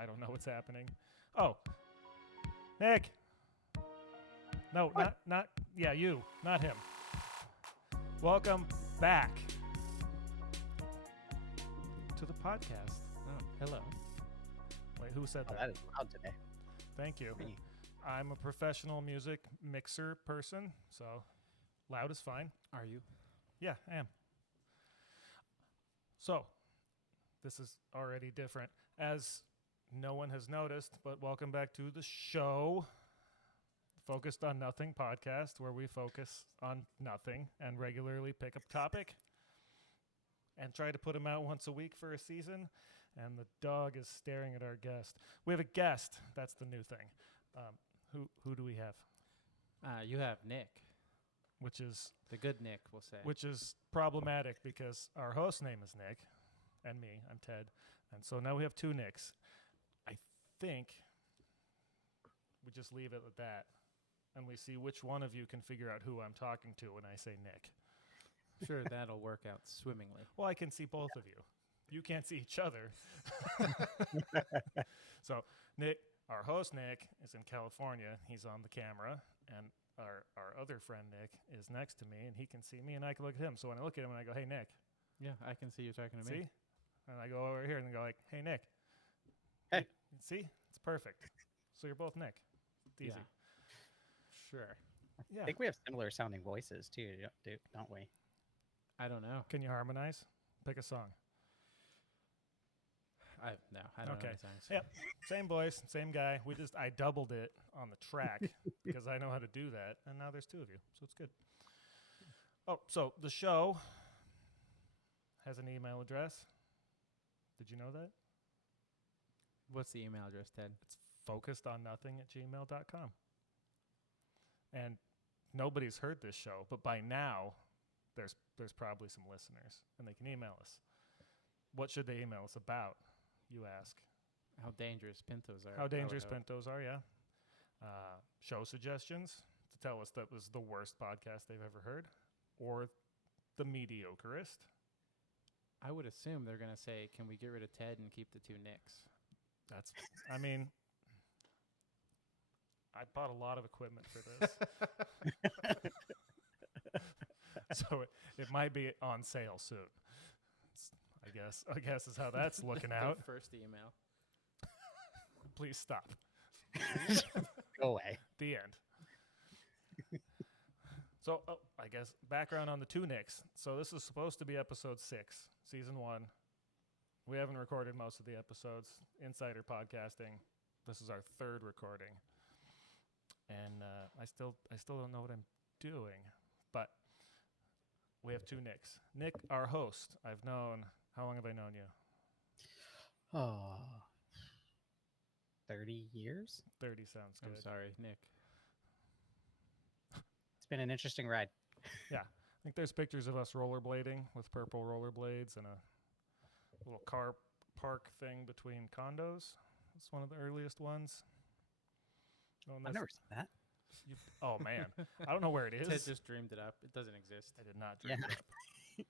I don't know what's happening. Oh, Nick. No, not. Yeah, you, not him. Welcome back to the podcast. Oh, hello. Wait, who said that? That is loud today. Thank you. Me. I'm a professional music mixer person, so loud is fine. Are you? Yeah, I am. So, this is already different. As no one has noticed, but welcome back to the show. Focused on Nothing podcast, where we focus on nothing and regularly pick up topic and try to put them out once a week for a season. And the dog is staring at our guest. We have a guest. That's the new thing. Who do we have? You have Nick. Which is The good Nick, we'll say. which is problematic because our host name is Nick, and me, I'm Ted, and so now we have two Nicks. I think we just leave it at that, and we see which one of you can figure out who I'm talking to when I say Nick. Sure, that'll work out swimmingly. Well, I can see both of you. You can't see each other. So Nick, our host Nick, is in California. He's on the camera, and our other friend Nick is next to me, and he can see me, and I can look at him. So when I look at him and I go, "Hey Nick," Yeah, I can see you talking to see? me. And I go over here and go like, "Hey Nick." Hey. See? It's perfect. So you're both Nick. It's easy. Yeah. Sure. Yeah. I think we have similar sounding voices too, don't we? I don't know. Can you harmonize? Pick a song. I don't know Okay. any songs. Yep. Same voice, same guy. I doubled it on the track because I know how to do that. And now there's two of you. So it's good. Oh, so the show has an email address. Did you know that? What's the email address, Ted? It's focusedonnothing@gmail.com. And nobody's heard this show, but by now there's probably some listeners, and they can email us. What should they email us about, you ask? How dangerous Pintos are. How dangerous I would hope. Pintos are, yeah. Show suggestions to tell us that was the worst podcast they've ever heard, or the mediocrest. I would assume they're going to say, can we get rid of Ted and keep the two Nicks? I mean, I bought a lot of equipment for this. So it might be on sale soon. I guess is how that's looking The out. first email. Please stop. Go away. The end. So, I guess background on the two Nicks. So this is supposed to be episode 6, season 1. We haven't recorded most of the episodes. Insider podcasting. This is our third recording, and I still don't know what I'm doing. But we have two Nicks. Nick, our host, I've known. How long have I known you? Oh, 30 years? 30 sounds good. I'm sorry, Nick. It's been an interesting ride. Yeah. I think there's pictures of us rollerblading with purple rollerblades and a little car park thing between condos. It's one of the earliest ones. Oh, and I've that's- never seen that. Oh, man. I don't know where it is. Ted just dreamed it up. It doesn't exist. I did not dream Yeah. it up.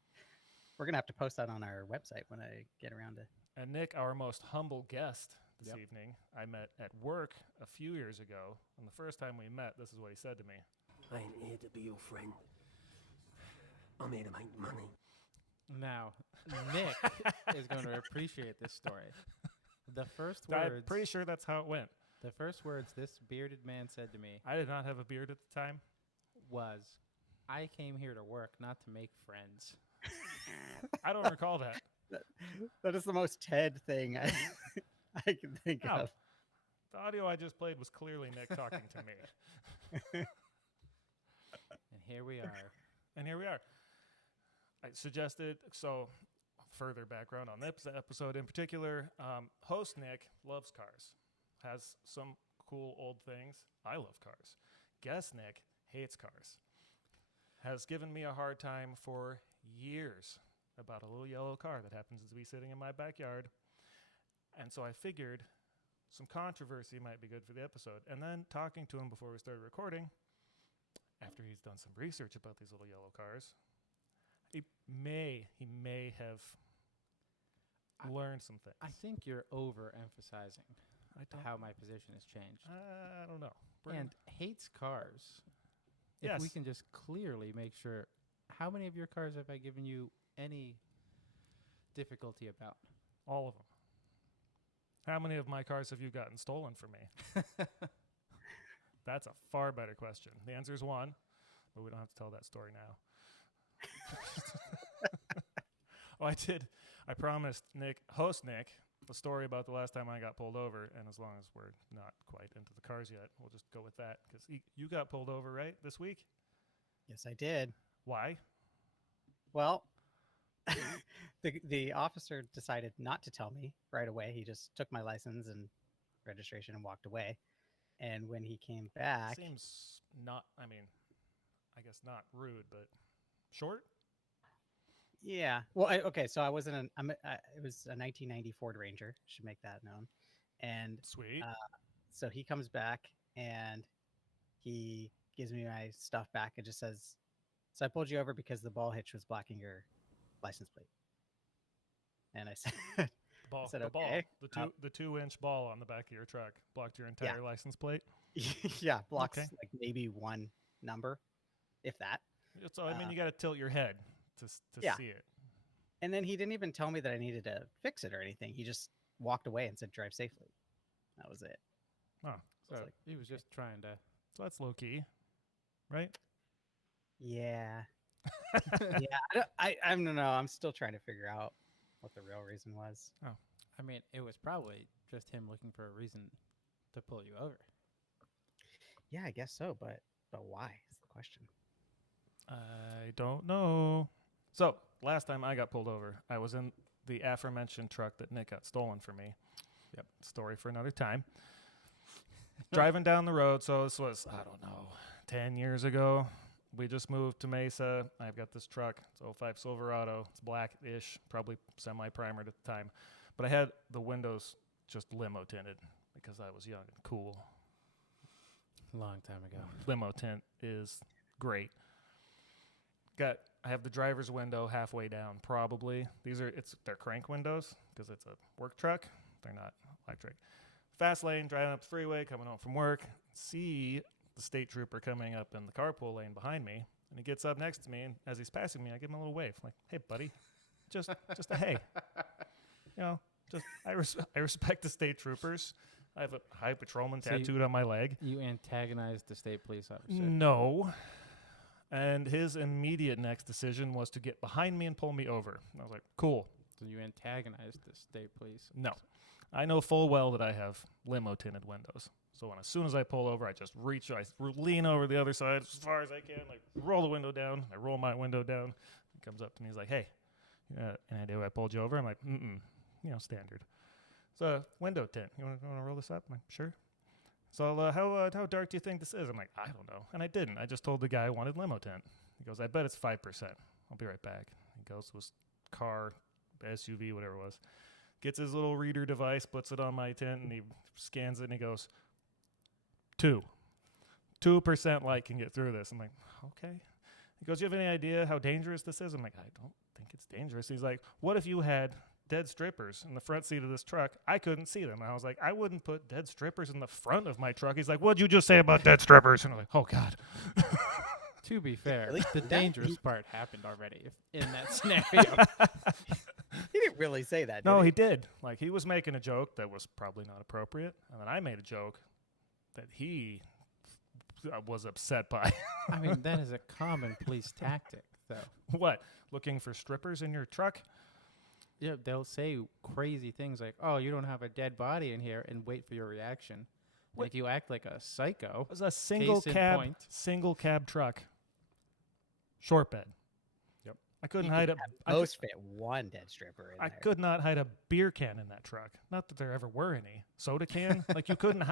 We're going to have to post that on our website when I get around to. And Nick, our most humble guest this Yep. evening, I met at work a few years ago. And the first time we met, this is what he said to me. I ain't here to be your friend. I'm here to make money. Now, Nick is going to appreciate this story. The first I'm words, pretty sure that's how it went. the first words this bearded man said to me I did not have a beard at the time. was, "I came here to work, not to make friends." I don't recall that. That is the most Ted thing I can think No. of. The audio I just played was clearly Nick talking to me. And here we are. And here we are. I suggested, so further background on this episode in particular, host Nick loves cars, has some cool old things. I love cars. Guest Nick hates cars, has given me a hard time for years about a little yellow car that happens to be sitting in my backyard. And so I figured some controversy might be good for the episode. And then talking to him before we started recording, after he's done some research about these little yellow cars, he may have learn some things. I think you're overemphasizing I don't. how my position has changed. I don't know. And hates cars. If Yes. we can just clearly make sure, how many of your cars have I given you any difficulty about? All of them. How many of my cars have you gotten stolen from me? That's a far better question. The answer is 1, but we don't have to tell that story now. Oh, I did. I promised host Nick, the story about the last time I got pulled over, and as long as we're not quite into the cars yet, we'll just go with that, because you got pulled over, right, this week? Yes, I did. Why? Well, the officer decided not to tell me right away. He just took my license and registration and walked away. And when he came back, Seems not, I guess not rude, but short? yeah. Well, okay. So I was it was a 1990 Ford Ranger. Should make that known. And Sweet. so he comes back and he gives me my stuff back and just says, "So I pulled you over because the ball hitch was blocking your license plate." And I said, Ball, said, the "Okay." ball, the 2-inch ball on the back of your truck blocked your entire license plate. Yeah, blocks Okay. like maybe one number, if that. So you got to tilt your head to Yeah. see it. And then he didn't even tell me that I needed to fix it or anything. He just walked away and said, "Drive safely." That was it. Oh, So So it's like, he was just trying to. so that's low key, right? yeah, yeah. I don't know. I'm still trying to figure out what the real reason was. I mean, it was probably just him looking for a reason to pull you over. Yeah, I guess so. But why is the question? I don't know. So last time I got pulled over, I was in the aforementioned truck that Nick got stolen from me. Yep, story for another time. Driving down the road, so this was, I don't know, 10 years ago. We just moved to Mesa. I've got this truck. It's 05 Silverado. It's black-ish, probably semi-primered at the time. But I had the windows just limo tinted because I was young and cool. Long time ago. Limo tint is great. I have the driver's window halfway down, probably. They're crank windows because it's a work truck. They're not electric. Fast lane, driving up the freeway, coming home from work. See the state trooper coming up in the carpool lane behind me, and he gets up next to me, and as he's passing me, I give him a little wave, like, "Hey, buddy," just a hey. I respect the state troopers. I have a high patrolman tattooed on my leg. You antagonized the state police officer. No. And his immediate next decision was to get behind me and pull me over. I was like, cool. So you antagonized the state police. No. I know full well that I have limo tinted windows. So as soon as I pull over, I just lean over the other side as far as I can, like roll the window down. I roll my window down. He comes up to me. He's like, "Hey, any idea why I pulled you over?" I'm like, standard. So window tint. You want to roll this up? I'm like, sure. So how dark do you think this is? I'm like, I don't know. And I didn't. I just told the guy I wanted limo tint. He goes, "I bet it's 5%. I'll be right back." He goes to his car, SUV, whatever it was. Gets his little reader device, puts it on my tint, and he scans it, and he goes, 2% light can get through this. I'm like, okay. He goes, "You have any idea how dangerous this is?" I'm like, "I don't think it's dangerous." He's like, "What if you had dead strippers in the front seat of this truck? I couldn't see them." And I was like, "I wouldn't put dead strippers in the front of my truck." He's like, "What'd you just say about dead strippers?" And I'm like, oh, God. To be fair, Really? the dangerous part happened already in that scenario. He didn't really say that. No, did he did. Like, he was making a joke that was probably not appropriate. And then I made a joke that he was upset by. I mean, that is a common police tactic, though. What? Looking for strippers in your truck? Yeah, they'll say crazy things like, "Oh, you don't have a dead body in here," and wait for your reaction. And if you act like a psycho, It was a single cab truck. Short bed. Yep. I couldn't You hide could a most fit one dead stripper in I there. could not hide a beer can in that truck. Not that there ever were any. Soda can? Like, you couldn't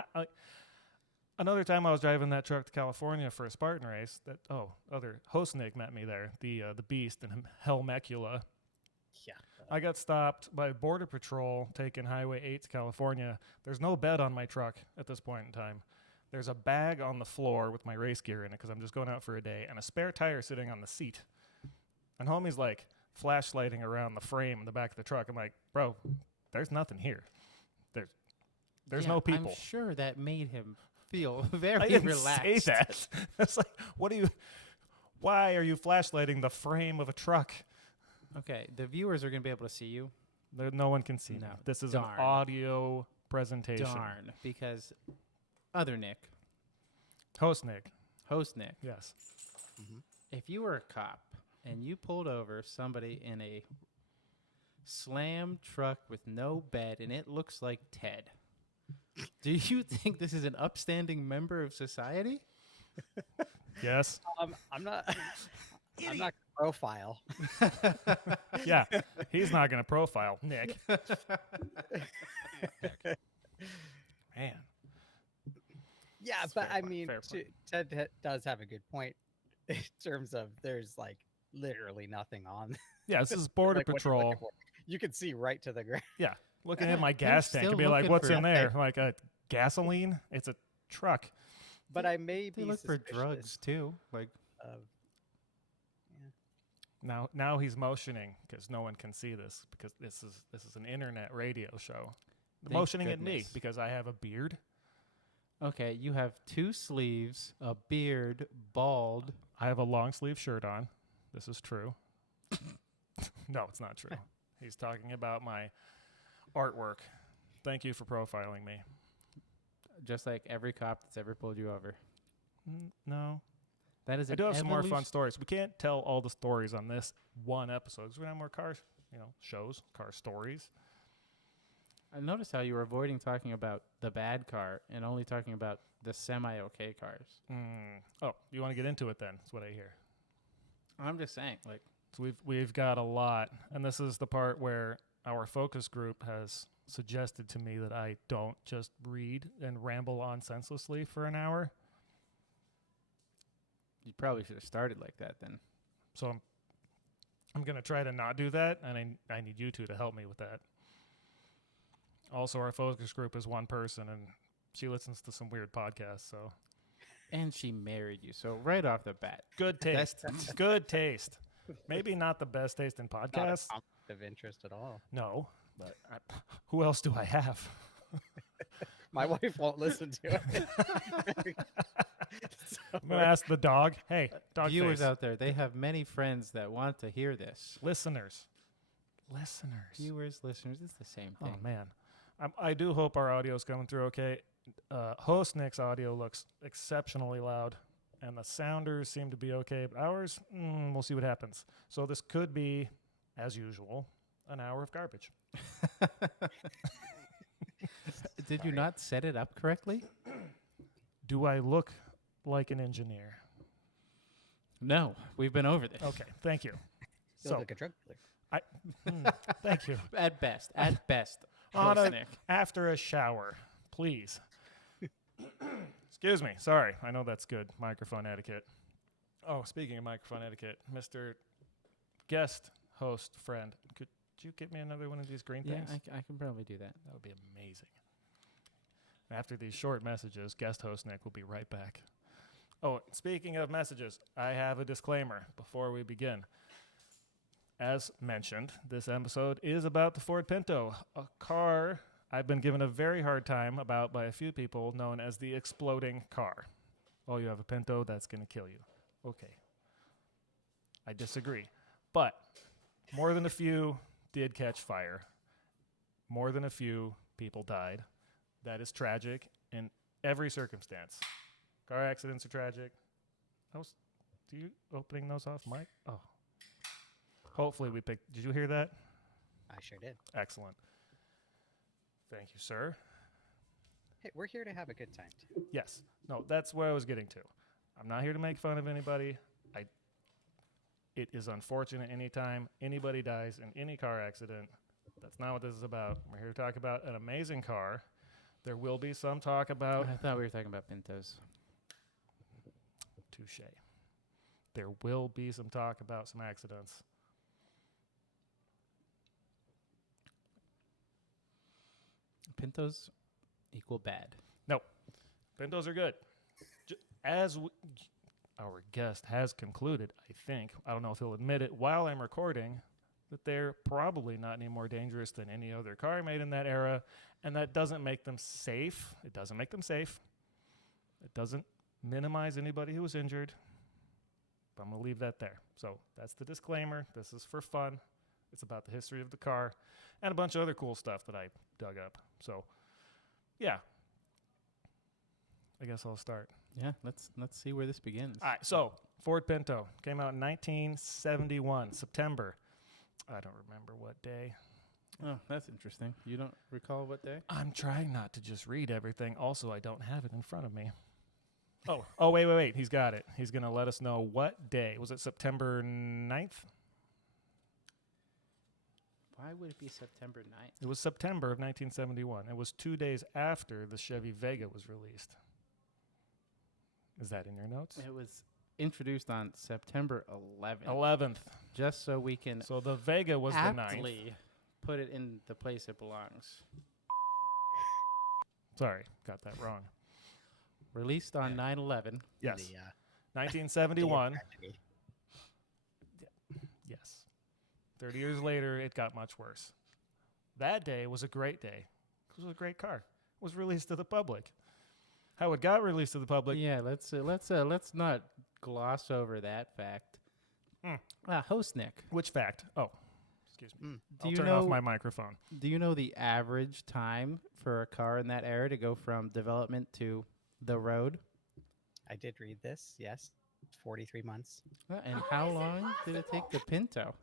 another time I was driving that truck to California for a Spartan race, other host Nick met me there, the Beast and Helmecula. Yeah. I got stopped by Border Patrol taking Highway 8 to California. There's no bed on my truck at this point in time. There's a bag on the floor with my race gear in it because I'm just going out for a day, and a spare tire sitting on the seat. And homie's like, flashlighting around the frame in the back of the truck. I'm like, bro, there's nothing here. There's no people. I'm sure that made him feel very I didn't relaxed. say that. It's like, why are you flashlighting the frame of a truck? Okay, the viewers are going to be able to see you. No one can see me. No, This is darn. an audio presentation. Darn, because other Nick, Host Nick. host Nick, Yes. if you were a cop and you pulled over somebody in a slam truck with no bed and it looks like Ted, do you think this is an upstanding member of society? Yes. I'm not. I'm not gonna profile. Yeah. He's not going to profile Nick. Man. Yeah, That's but fair I point, mean, fair point. Ted does have a good point in terms of there's like literally nothing on. Yeah, this is Border like, what you're Patrol. looking for. You can see right to the ground. Yeah. Looking at my They're gas tank still and be like, looking what's for in there? Like a gasoline? It's a truck. But I may They be look for suspicious drugs too. Like, of Now he's motioning because no one can see this because this is an internet radio show. Thank Motioning at me goodness. because I have a beard. okay, you have 2 sleeves, a beard, bald. I have a long sleeve shirt on. This is true. No, it's not true. He's talking about my artwork. Thank you for profiling me. Just like every cop that's ever pulled you over. No. That is I an do have some more fun evolution- stories. We can't tell all the stories on this one episode because we have more car, shows, car stories. I noticed how you were avoiding talking about the bad car and only talking about the semi-okay cars. Oh, you want to get into it then? That's what I hear. I'm just saying, like, So we've got a lot, and this is the part where our focus group has suggested to me that I don't just read and ramble on senselessly for an hour. you probably should have started like that then. So I'm gonna try to not do that, and I need you two to help me with that. Also, our focus group is one person, and she listens to some weird podcasts. So And she married you, so right off the bat. good taste, good taste. Maybe not the best taste in not a podcasts. conflict of interest at all. No, but who else do I have? My wife won't listen to it. I'm gonna ask the dog. Hey, dog Viewers face. out there, they have many friends that want to hear this. Listeners. Viewers, listeners, it's the same Oh thing. man, I do hope our audio is coming through okay. Host Nick's audio looks exceptionally loud, and the sounders seem to be okay. But ours, we'll see what happens. So this could be, as usual, an hour of garbage. Did you not set it up correctly? Do I look like an engineer? No, we've been over this. Okay, thank you. Feels So like a drug dealer. thank you. At best. On Host a- Nick. After a shower, please. Excuse me. Sorry. I know that's good microphone etiquette. Oh, speaking of microphone etiquette, Mr. Guest host friend, could you get me another one of these green Yeah, things? I can probably do that. That would be amazing. After these short messages, guest host Nick will be right back. Oh, speaking of messages, I have a disclaimer before we begin. As mentioned, this episode is about the Ford Pinto, a car I've been given a very hard time about by a few people, known as the exploding car. Oh, you have a Pinto? That's going to kill you. Okay. I disagree. But more than a few did catch fire. More than a few people died. That is tragic in every circumstance. Car accidents are tragic. Do you opening those off, Mike? Oh. Hopefully we picked. Did you hear that? I sure did. Excellent. Thank you, sir. Hey, we're here to have a good time too. Yes. No, that's where I was getting to. I'm not here to make fun of anybody. It is unfortunate anytime anybody dies in any car accident. That's not what this is about. We're here to talk about an amazing car. There will be some talk about... I thought we were talking about Pintos. Touche. There will be some talk about some accidents. Pintos equal bad. Pintos are good. As our guest has concluded, I think, I don't know if he'll admit it, while I'm recording, that they're probably not any more dangerous than any other car made in that era, and that doesn't make them safe. It doesn't make them safe. It doesn't minimize anybody who was injured. But I'm going to leave that there. So that's the disclaimer. This is for fun. It's about the history of the car and a bunch of other cool stuff that I dug up. So, yeah. I guess I'll start. Yeah, let's see where this begins. All right, so Ford Pinto came out in 1971, September. I don't remember what day. Oh, that's interesting. You don't recall what day? I'm trying not to just read everything. Also, I don't have it in front of me. Oh, wait. He's got it. He's going to let us know what day. Was it September 9th? Why would it be September 9th? It was September of 1971. It was 2 days after the Chevy Vega was released. Is that in your notes? It was introduced on September 11th. 11th. Just so we can So the Vega was the 9th. aptly put it in the place it belongs. Sorry, got that wrong. Released on 9/11. Yes. The, 1971. tragedy. Yes. 30 years later, it got much worse. That day was a great day. It was a great car. It was released to the public. How it got released to the public. Yeah, let's not gloss over that fact. Host Nick, Which fact? Oh, excuse me. do I'll you turn know off my microphone. do you know the average time for a car in that era to go from development to the road? I did read this. Yes, 43 months. And how long did it take the Pinto?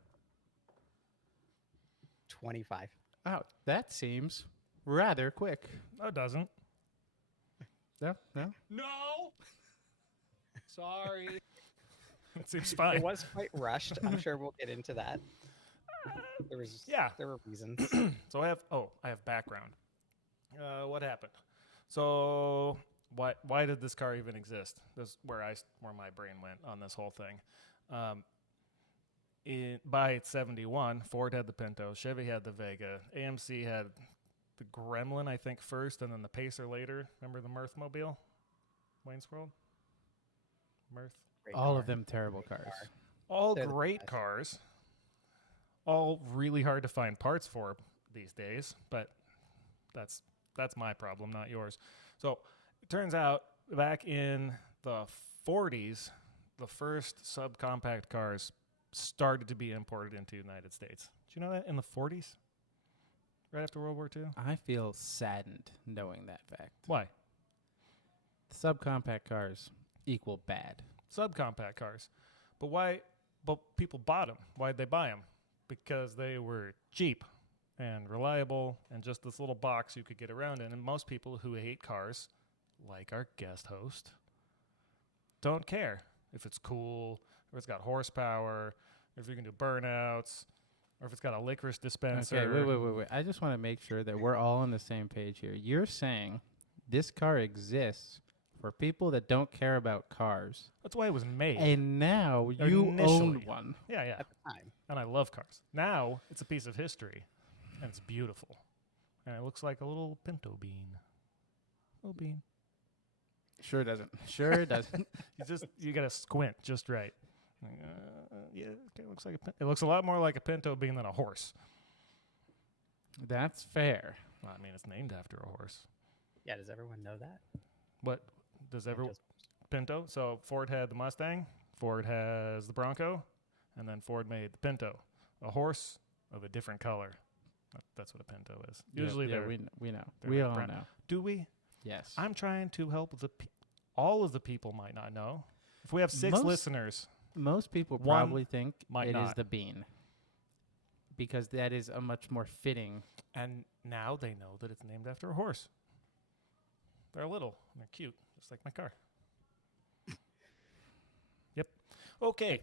25. Oh, that seems rather quick. No, it doesn't. No. No. Sorry. It seems fine. It was quite rushed. I'm sure we'll get into that. There were reasons. So I have background. What happened? So why did this car even exist? This is where my brain went on this whole thing. By 71, Ford had the Pinto, Chevy had the Vega, AMC had the Gremlin, I think, first, and then the Pacer later. Remember the Mirth Mobile? Wayne's World? Mirth? Great All car. of them terrible cars. car. All They're the great best. cars. All really hard to find parts for these days, but that's my problem, not yours. So it turns out back in the 40s, the first subcompact cars started to be imported into the United States. Did you know that in the 40s? Right after World War II? I feel saddened knowing that fact. Why? Subcompact cars equal bad. Subcompact cars. But why? But people bought them. Why'd they buy them? Because they were cheap and reliable and just this little box you could get around in. And most people who hate cars, like our guest host, don't care if it's cool, or it's got horsepower, or if you can do burnouts, or if it's got a licorice dispenser. Okay, wait. I just want to make sure that we're all on the same page here. You're saying this car exists for people that don't care about cars. That's why it was made. And now you own Initially. one. Yeah. At the time. And I love cars. Now it's a piece of history, and it's beautiful. And it looks like a little pinto bean. Little bean. Sure doesn't. Sure doesn't. You got to squint just right. Yeah, it looks like it looks a lot more like a pinto bean than a horse. That's fair. Well, I mean, it's named after a horse. Yeah, does everyone know that? What does everyone Pintos. Pinto? So Ford had the Mustang, Ford has the Bronco, and then Ford made the Pinto, a horse of a different color. That's what a Pinto is. Usually, yeah, they're we know. they're We like all brown. know. Do we? Yes. I'm trying to help all of the people might not know. If we have 6 Most- listeners, Most people One probably think might it is not. the bean because that is a much more fitting. and now they know that it's named after a horse. They're little and they're cute, just like my car. Yep. Okay.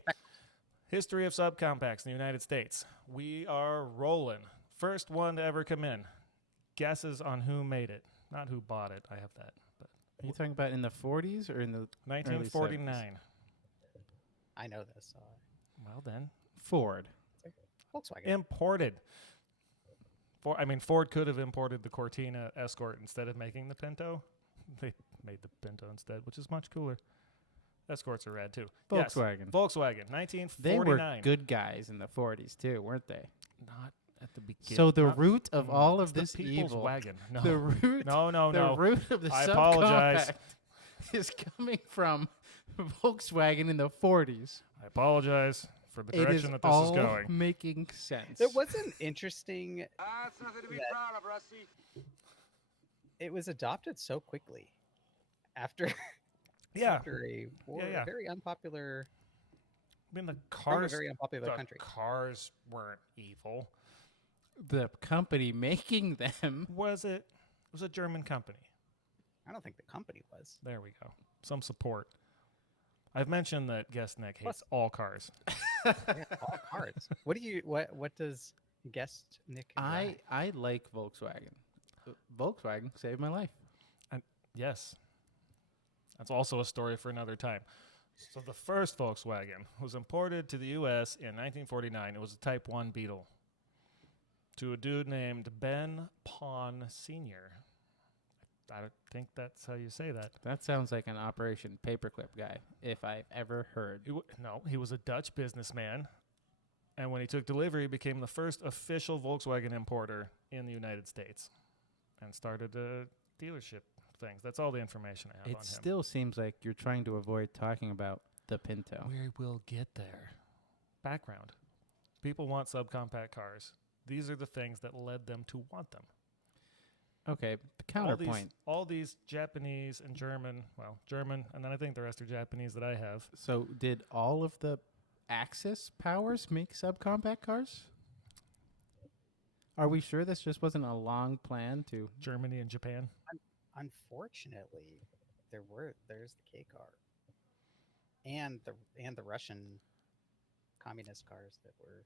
History of subcompacts in the United States. We are rolling. First one to ever come in. Guesses on who made it, not who bought it. I have that. But Are you talking about in the 40s or in the 1949. I know this. So Well then, Ford? Volkswagen. imported. Ford could have imported the Cortina Escort instead of making the Pinto. They made the Pinto instead, which is much cooler. Escorts are rad too. Yes, Volkswagen. Volkswagen, They 1949. were good guys in the 40s too, weren't they? Not at the beginning. So the root of all of it's the this people's evil, wagon. No, the root, no. root of the I apologize. subcompact is coming from Volkswagen in the 40s. I apologize for the It is direction that this all is going. making sense. It was an interesting. It's nothing to be that- proud of, Rusty. It was adopted so quickly after Yeah, after a war, yeah. a very unpopular I mean the from a cars. very unpopular The country. cars weren't evil. The company making them. Was it? It was a German company. I don't think the company was. There we go. Some support. I've mentioned that guest Nick hates Plus- all cars. Yeah, all cars. What does guest Nick? drive? I like Volkswagen. Volkswagen saved my life. Yes. That's also a story for another time. So the first Volkswagen was imported to the U.S. in 1949. It was a Type 1 Beetle to a dude named Ben Pon Sr. I don't think that's how you say that. That sounds like an Operation Paperclip guy, if I've ever heard. No, he was a Dutch businessman. And when he took delivery, he became the first official Volkswagen importer in the United States and started a dealership things. That's all the information I have It on him. still seems like you're trying to avoid talking about the Pinto. We will get there. Background. People want subcompact cars. These are the things that led them to want them. Okay, counterpoint. All these Japanese and German, and then I think the rest are Japanese that I have. So did all of the Axis powers make subcompact cars? Are we sure this just wasn't a long plan to... Germany and Japan. Unfortunately, there's the K car, and the Russian communist cars that were.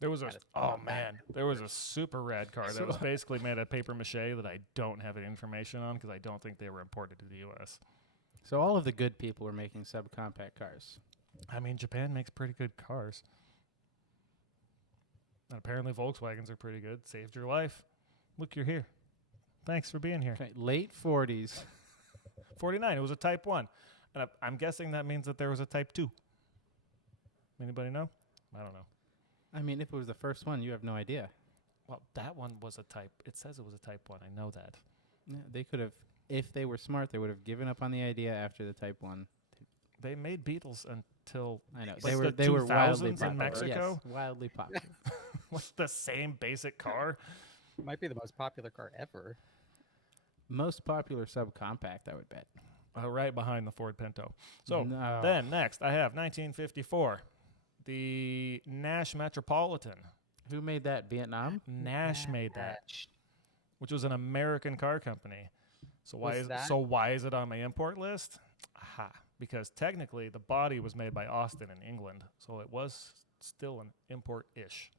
There was there was back. a super rad car that was basically made of paper mache that I don't have any information on because I don't think they were imported to the U.S. So all of the good people were making subcompact cars. I mean, Japan makes pretty good cars. And apparently Volkswagens are pretty good. Saved your life. Look, you're here. Thanks for being here. Okay, late 40s. 49, it was a Type 1. And I'm guessing that means that there was a Type 2. Anybody know? I don't know. I mean, if it was the first one, you have no idea. Well, that one was a Type. It says it was a Type 1. I know that. Yeah, they could have, if they were smart, they would have given up on the idea after the Type 1. They made Beetles until I know. like They were wildly 2000s in popular. Mexico? Yes, wildly popular. What's the same basic car? Might be the most popular car ever. Most popular subcompact, I would bet. Right behind the Ford Pinto. So No. then next, I have 1954, the Nash Metropolitan. Who made that? Vietnam? Nash made that, Nash. which was an American car company. So Was that- why is it on my import list? Aha, because technically the body was made by Austin in England, so it was still an import-ish.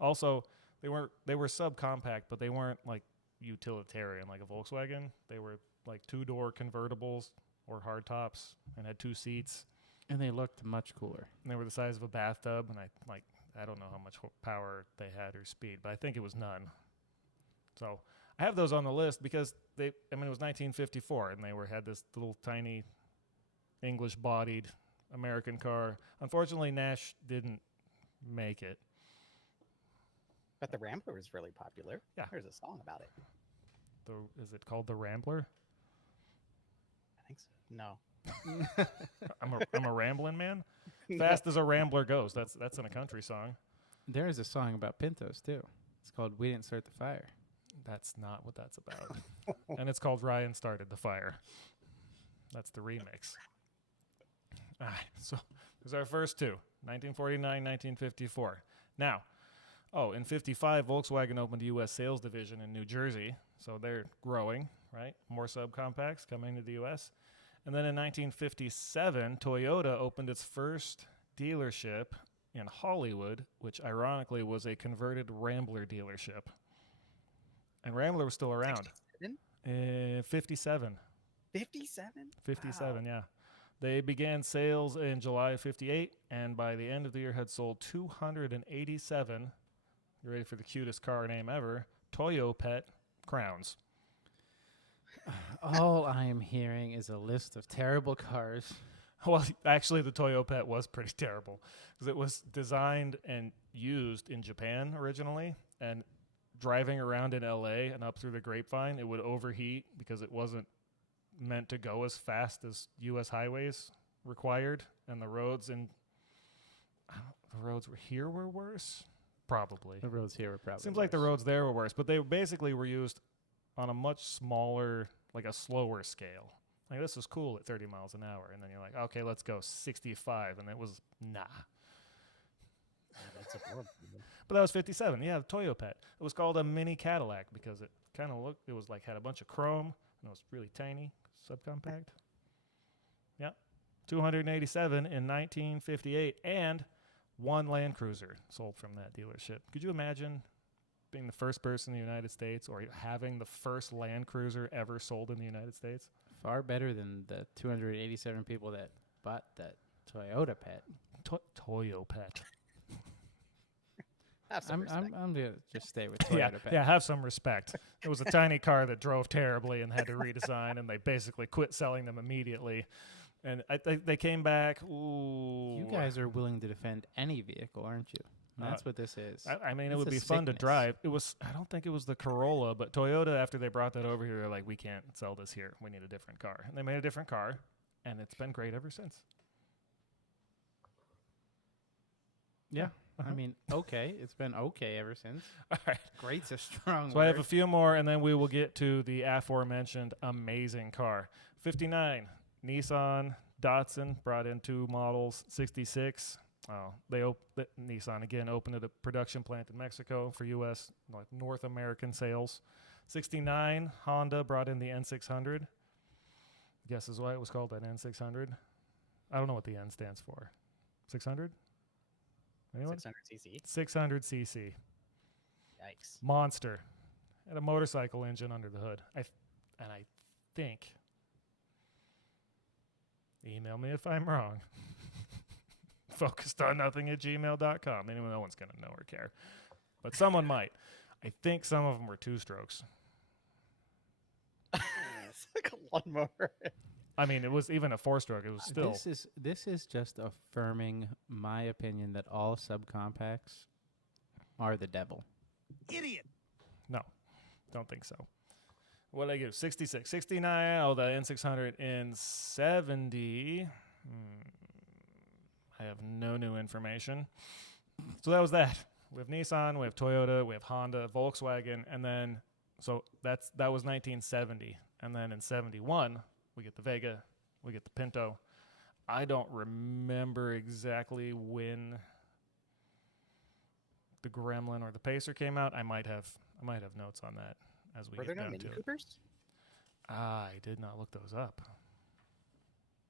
Also, they were subcompact, but they weren't like utilitarian like a Volkswagen. They were like two-door convertibles or hardtops and had two seats. And they looked much cooler. And they were the size of a bathtub, and I don't know how much power they had or speed, but I think it was none. So I have those on the list because it was 1954, and they had this little tiny English-bodied American car. Unfortunately, Nash didn't make it. But the Rambler was really popular. Yeah. There's a song about it. Is it called the Rambler? I think so. No. I'm a rambling man. Fast as a rambler goes. That's in a country song. There is a song about Pintos, too. It's called We Didn't Start the Fire. That's not what that's about. And it's called Ryan Started the Fire. That's the remix. All right, so there's our first two, 1949, 1954. Now, in 55, Volkswagen opened a U.S. sales division in New Jersey, so they're growing, right? More subcompacts coming to the U.S. And then in 1957, Toyota opened its first dealership in Hollywood, which ironically was a converted Rambler dealership. And Rambler was still around. 57. 57? 57, Wow. yeah. They began sales in July of 58, and by the end of the year had sold 287, you ready for the cutest car name ever, Toyo Pet Crowns. All I am hearing is a list of terrible cars. Well, actually, the Toyo Pet was pretty terrible because it was designed and used in Japan originally, and driving around in LA and up through the Grapevine, it would overheat because it wasn't meant to go as fast as U.S. highways required, and the roads here were worse. Probably The roads here were probably seems like the worse. roads there were worse, but they basically were used on a much smaller, like a slower scale. Like, this is cool at 30 miles an hour. And then you're like, okay, let's go 65. And it was, nah. That's a horrible one. But that was 57. Yeah, the Toyo Pet. It was called a mini Cadillac because it kind of looked, it was like, had a bunch of chrome. And it was really tiny, subcompact. Yeah. 287 in 1958. And one Land Cruiser sold from that dealership. Could you imagine being the first person in the United States or having the first Land Cruiser ever sold in the United States? Far better than the 287 people that bought that Toyota Pet. Toyo Pet. Have some respect. I'm gonna just stay with Toyota Yeah, Pet. yeah, have some respect. It was a tiny car that drove terribly and had to redesign, and they basically quit selling them immediately. And they came back. Ooh, You guys are willing to defend any vehicle, aren't you? That's what this is. I mean, it It's would a be fun to sickness. drive. It was. I don't think it was the Corolla, but Toyota. After they brought that over here, they're like, we can't sell this here. We need a different car, and they made a different car, and it's been great ever since. Yeah. Uh-huh. I mean, okay. It's been okay ever since. All right. Great's a strong So word. I have a few more, and then we will get to the aforementioned amazing car. 59, Nissan Datsun brought in two models. 66, Nissan again opened a production plant in Mexico for U.S. like North American sales. 69, Honda brought in the N600. Guesses why it was called that N600? I don't know what the N stands for. 600? Anyone? 600cc. 600cc. Yikes. Monster. Had a motorcycle engine under the hood. I think, email me if I'm wrong, focusedonnothing@gmail.com. Anyway, no one's going to know or care. But someone might. I think some of them were two-strokes. It's like a lawnmower. I mean, it was even a four-stroke. It was still. This is just affirming my opinion that all subcompacts are the devil. Idiot. No, don't think so. What did I give? 66. 69, oh, the N600 in 70. I have no new information. So that was that. We have Nissan, we have Toyota, we have Honda, Volkswagen, and then, so that was 1970. And then in 71, we get the Vega, we get the Pinto. I don't remember exactly when the Gremlin or the Pacer came out. I might have notes on that as we Were there get no down Mini to it. Coopers? I did not look those up.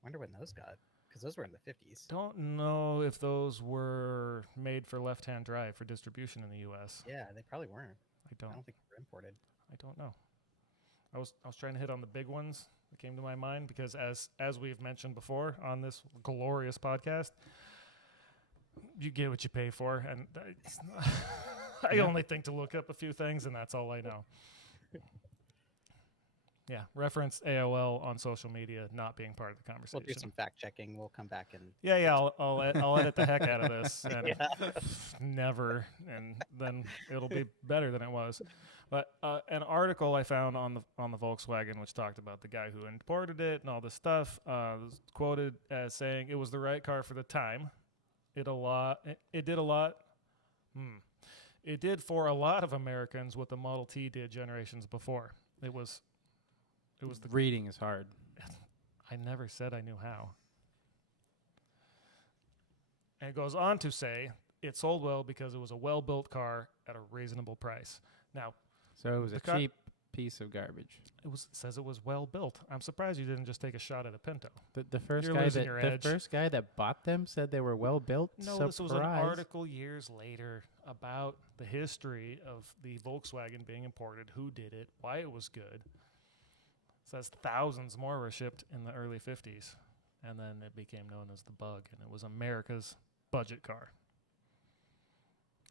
Wonder when those got, because those were in the 50s. Don't know if those were made for left-hand drive for distribution in the U.S. Yeah, they probably weren't. I I don't. don't think they were imported. I don't know. I was trying to hit on the big ones that came to my mind because as we've mentioned before on this glorious podcast, you get what you pay for, and I only think to look up a few things, and that's all I know. Yeah, reference AOL on social media not being part of the We'll conversation. do some fact checking. We'll come back and Yeah, I'll edit the heck out of this, and Yeah. never, and then it'll be better than it was. But an article I found on the Volkswagen, which talked about the guy who imported it and all this stuff, was quoted as saying it was the right car for the time. It did a lot. It did for a lot of Americans what the Model T did generations before. It was the. Reading is hard. I never said I knew how. And it goes on to say it sold well because it was a well-built car at a reasonable price. Now, So it was a The car- cheap piece of garbage. it says it was well-built. I'm surprised you didn't just take a shot at a Pinto. The first You're guy losing your edge. that bought them said they were well built. No, Surprise. this was an article years later about the history of the Volkswagen being imported, who did it, why it was good. It says thousands more were shipped in the early 50s, and then it became known as the Bug, and it was America's budget car.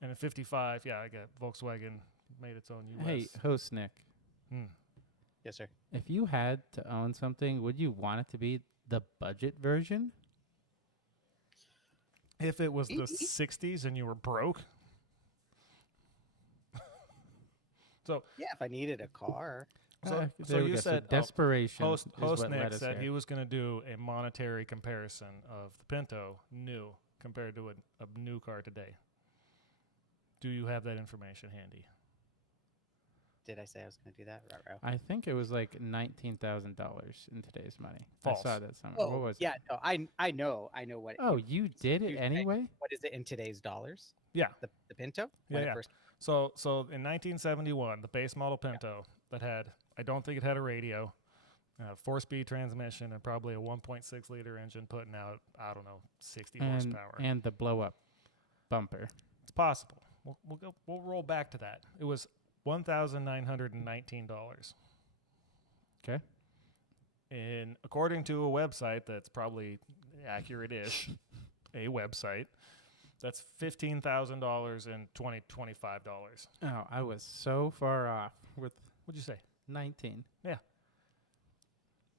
And in 55, yeah, I got Volkswagen made its own U.S. Hey, host Nick, yes, sir. if you had to own something, would you want it to be the budget version If it was the Maybe. 60s and you were broke. So Yeah, if I needed a car. so you said desperation. host is what Nick led us said here. he was going to do a monetary comparison of the Pinto new compared to a new car today. Do you have that information handy? Did I say I was going to do that? Ruh-roh. I think it was like $19,000 in today's money. False. I saw that somewhere. What was yeah, it? no, I know what. Oh, you did it you say- anyway? What is it in today's dollars? Yeah. The Pinto? Yeah, When it yeah. first- So in 1971, the base model Pinto that had, I don't think it had a radio, 4-speed transmission, and probably a 1.6 liter engine putting out, I don't know, 60 horsepower. And the blow up bumper. It's possible. We'll roll back to that. It was $1,919. Okay. And according to a website that's probably accurate-ish, a website, that's $15,000 and $25. Oh, I was so far off with What'd you say? 19.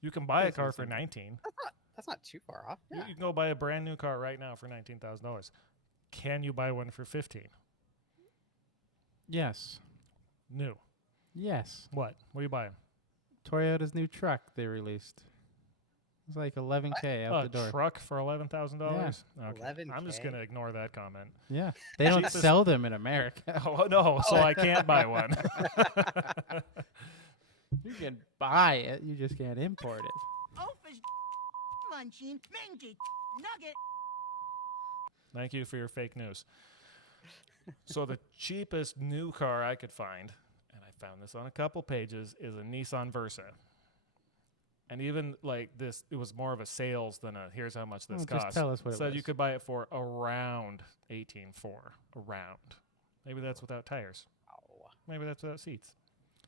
You can buy a This car is for something. 19. That's not too far off. Yeah. You can go buy a brand new car right now for $19,000. Can you buy one for 15? Yes. New. Yes. What? What are you buying? Toyota's new truck they released. It's like 11K out A the door. truck for $11,000? Okay. I'm just 11K? going to ignore that comment. Yeah. They don't Cheapest- sell them in America. Oh, no, so I can't buy one. You can buy it, you just can't import it. Office munching, mangy nugget. Thank you for your fake news. So the cheapest new car I could find, and I found this on a couple pages, is a Nissan Versa. And even like this, it was more of a sales than a here's how much this Well, costs. just tell us what it Said was. you could buy it for around 18.4. Around. Maybe that's without tires. Oh. Maybe that's without seats.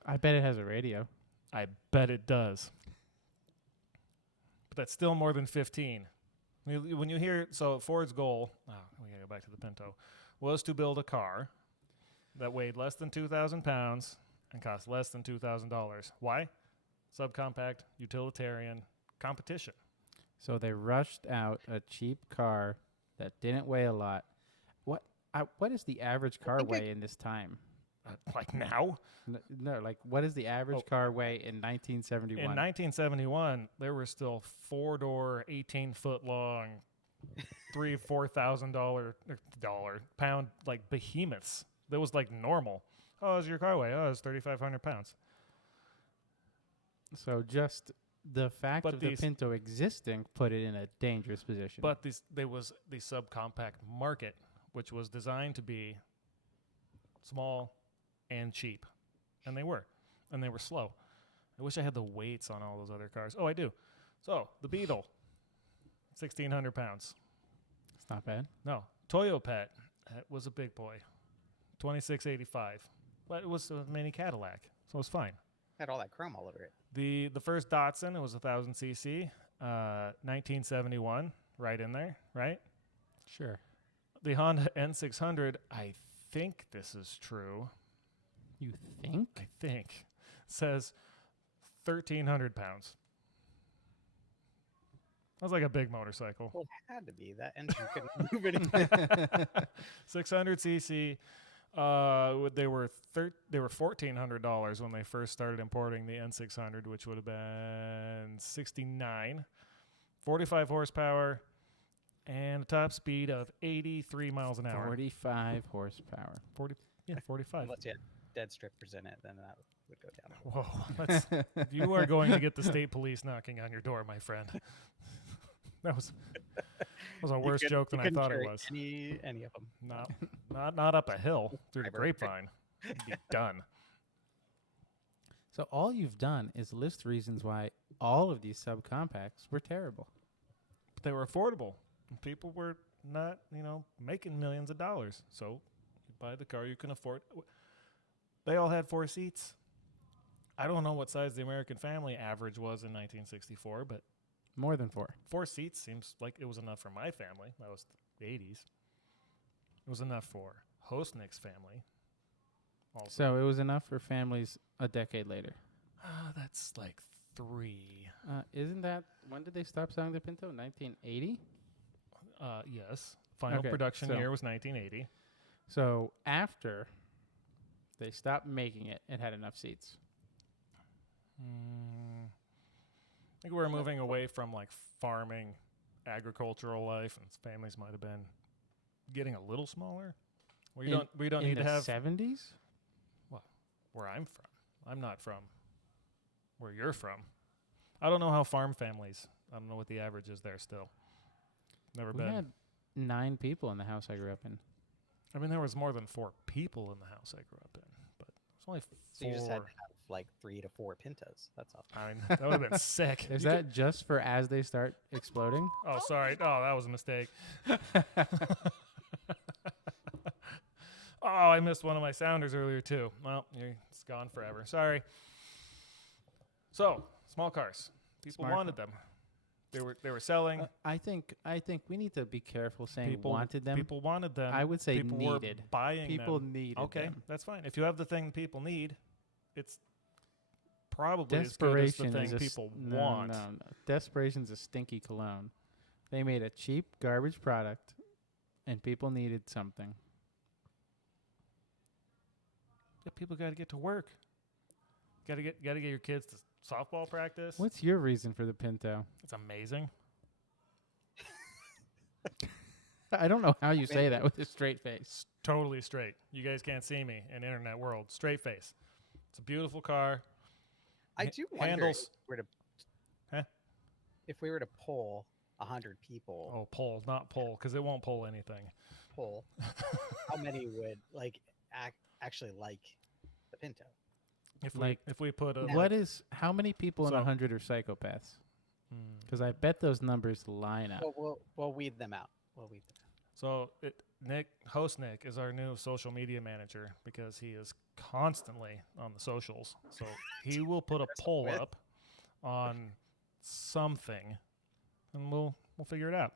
I bet it has a radio. I bet it does. But that's still more than 15. When you hear, so Ford's goal, we gotta go back to the Pinto, was to build a car that weighed less than 2,000 pounds and cost less than $2,000. Why? Subcompact, utilitarian, competition. So they rushed out a cheap car that didn't weigh a lot. What is the average car think weigh in this time? Like now? No, like what does the average car weigh in 1971? In 1971, there were still 4-door, 18-foot long, $4,000 pound like behemoths. That was like normal. Oh, is your car weigh? Oh, it's 3,500 pounds. So just the fact But of the these- Pinto existing put it in a dangerous position. But there was the subcompact market, which was designed to be small and cheap, and they were slow. I wish I had the weights on all those other cars. Oh, I do. So the Beetle, 1,600 pounds. it's not bad. No, Toyo Pet was a big boy, 2,685, but it was a mini Cadillac, so it was fine. Had all that chrome all over it. The first Datsun, it was 1,000 cc, 1971, right in there, right? Sure. The Honda N600, I think this is true. You think? I think says 1,300 pounds. That was like a big motorcycle. Well, it had to be. That engine couldn't move it. 600 cc. They were $1,400 when they first started importing the N600, which would have been 69, 45 horsepower, and a top speed of 83 miles an hour. 45 horsepower. 45. Unless you had dead strippers in it, then that would go down. Whoa, you are going to get the state police knocking on your door, my friend. That was a worse joke than I thought it was. Any of them. Not up a hill through the Driver. grapevine. You'd be done. So all you've done is list reasons why all of these subcompacts were terrible. But they were affordable. People were not, making millions of dollars. So you buy the car you can afford. They all had 4 seats. I don't know what size the American family average was in 1964, but More than 4. 4 seats seems like it was enough for my family. That was the 80s. It was enough for Hostnick's family. Also. So it was enough for families a decade later. That's like 3. Isn't that, when did they stop selling the Pinto? 1980? Yes. Final Okay, production so- year was 1980. So after they stopped making it, it had enough seats. I think we're moving away from like farming, agricultural life, and families might have been getting a little smaller. We don't In need to the have 70s? where I'm from. I'm not from where you're from. I don't know how farm families. I don't know what the average is there still. Never We been. had 9 people in the house I grew up in. I mean, there was more than 4 people in the house I grew up in, but there's only 4. So you just had to have like 3 to 4 Pintos. That's all. I mean, that would have been sick. Is You that just for as they start exploding? Oh, sorry. Oh, that was a mistake. Oh, I missed one of my sounders earlier too. Well, it's gone forever. Sorry. So, small cars. People Smart wanted them. They were selling. I think we need to be careful saying People wanted them. People wanted them. I would say people needed. Were buying People them. needed Okay, them. that's fine. If you have the thing people need, it's probably as good as the Desperation thing is a people no, want. No. Desperation's a stinky cologne. They made a cheap garbage product, and people needed something. Yeah, people got to get to work. Got to get your kids to softball practice. What's your reason for the Pinto? It's amazing. I don't know how you say that with a straight face. Totally straight. You guys can't see me in internet world. Straight face. It's a beautiful car. I do wonder handles- if we were to poll 100 people, Oh, pull, not pull, because it won't pull anything. poll, how many would like actually like the Pinto? If we put a How many people in So- 100 are psychopaths? Hmm. Because I bet those numbers line up. We'll weed them out. So host Nick is our new social media manager because he is constantly on the socials. So he will put a poll with. up on something, and we'll figure it out.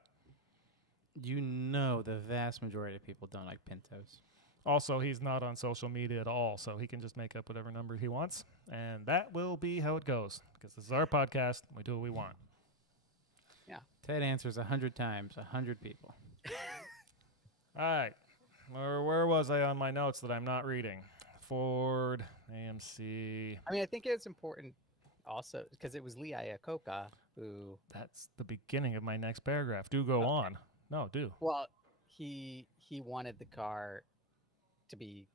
You know the vast majority of people don't like Pintos. Also, he's not on social media at all, so he can just make up whatever number he wants, and that will be how it goes because this is our podcast. We do what we want. Ted answers 100 times, 100 people. All right. Where was I on my notes that I'm not reading? Ford, AMC. I mean, I think it's important also because it was Lee Iacocca who. That's the beginning of my next paragraph. Do go on. No, do. Well, he wanted the car to be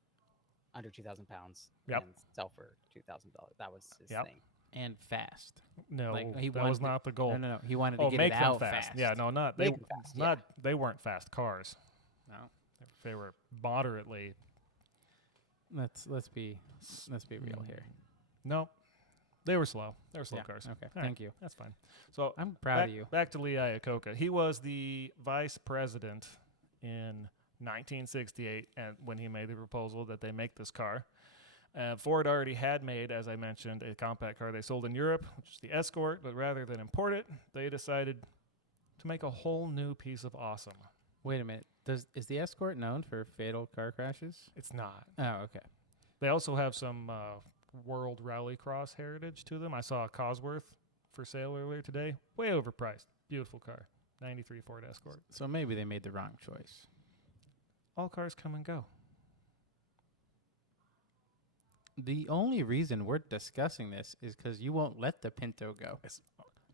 under 2,000 pounds Yep. and sell for $2,000. That was his Yep. thing. And fast. No, Like, he that was wanted- not the goal. No. He wanted to Oh, get make it them out fast. fast. Yeah, no, not Make them fast, yeah. They weren't fast cars. No. They were moderately. Let's be real here. No, they were slow. They were slow Yeah, cars. okay, All thank you. That's fine. So I'm proud of you. Back to Lee Iacocca. He was the vice president in 1968, and when he made the proposal that they make this car. Ford already had made, as I mentioned, a compact car they sold in Europe, which is the Escort, but rather than import it, they decided to make a whole new piece of awesome. Wait a minute. Is the Escort known for fatal car crashes? It's not. Oh, okay. They also have some World Rallycross heritage to them. I saw a Cosworth for sale earlier today. Way overpriced. Beautiful car. 93 Ford Escort. So maybe they made the wrong choice. All cars come and go. The only reason we're discussing this is because you won't let the Pinto go.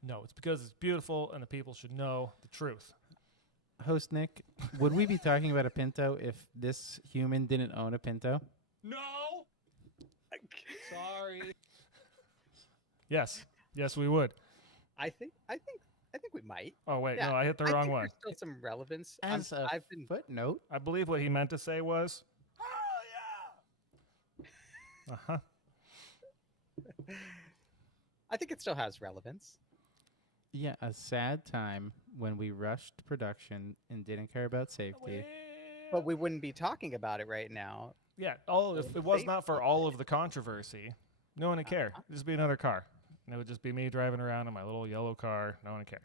No, it's because it's beautiful and the people should know the truth. Host Nick, would we be talking about a Pinto if this human didn't own a Pinto? No! Sorry. Yes, we would. I think we might. Oh, wait, Yeah, no, I hit the I wrong think one. There's still some relevance. As a I've been footnote, I believe what he meant to say was, uh-huh. I think it still has relevance. yeah, a sad time when we rushed production and didn't care about safety. But we wouldn't be talking about it right now. Yeah, if it was not for all of the controversy, no one would care. It'd just be another car. And it would just be me driving around in my little yellow car. No one would care.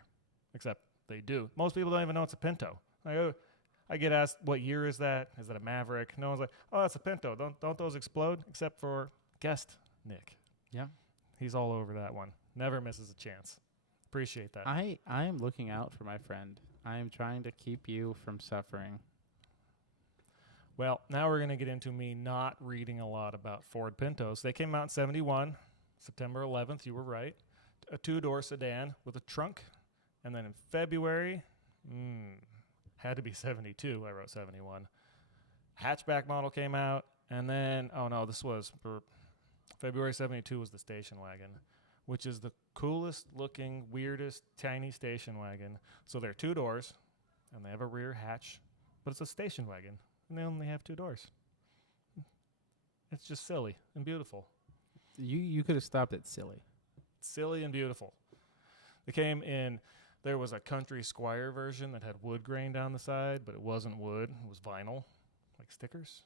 Except they do. Most people don't even know it's a Pinto. I get asked, what year is that? Is that a Maverick? No one's like, oh, that's a Pinto. Don't those explode? Except for guest Nick. Yeah. He's all over that one. Never misses a chance. Appreciate that. I am looking out for my friend. I am trying to keep you from suffering. Well, now we're going to get into me not reading a lot about Ford Pintos. They came out in 71, September 11th, you were right. A two-door sedan with a trunk. And then in February, had to be 72, I wrote 71. Hatchback model came out. And then, this was February 72 was the station wagon, which is the coolest looking, weirdest, tiny station wagon. So they're two doors, and they have a rear hatch, but it's a station wagon. And they only have two doors. It's just silly and beautiful. You could have stopped at silly. Silly and beautiful. They came in, there was a Country Squire version that had wood grain down the side, but it wasn't wood. It was vinyl, like stickers.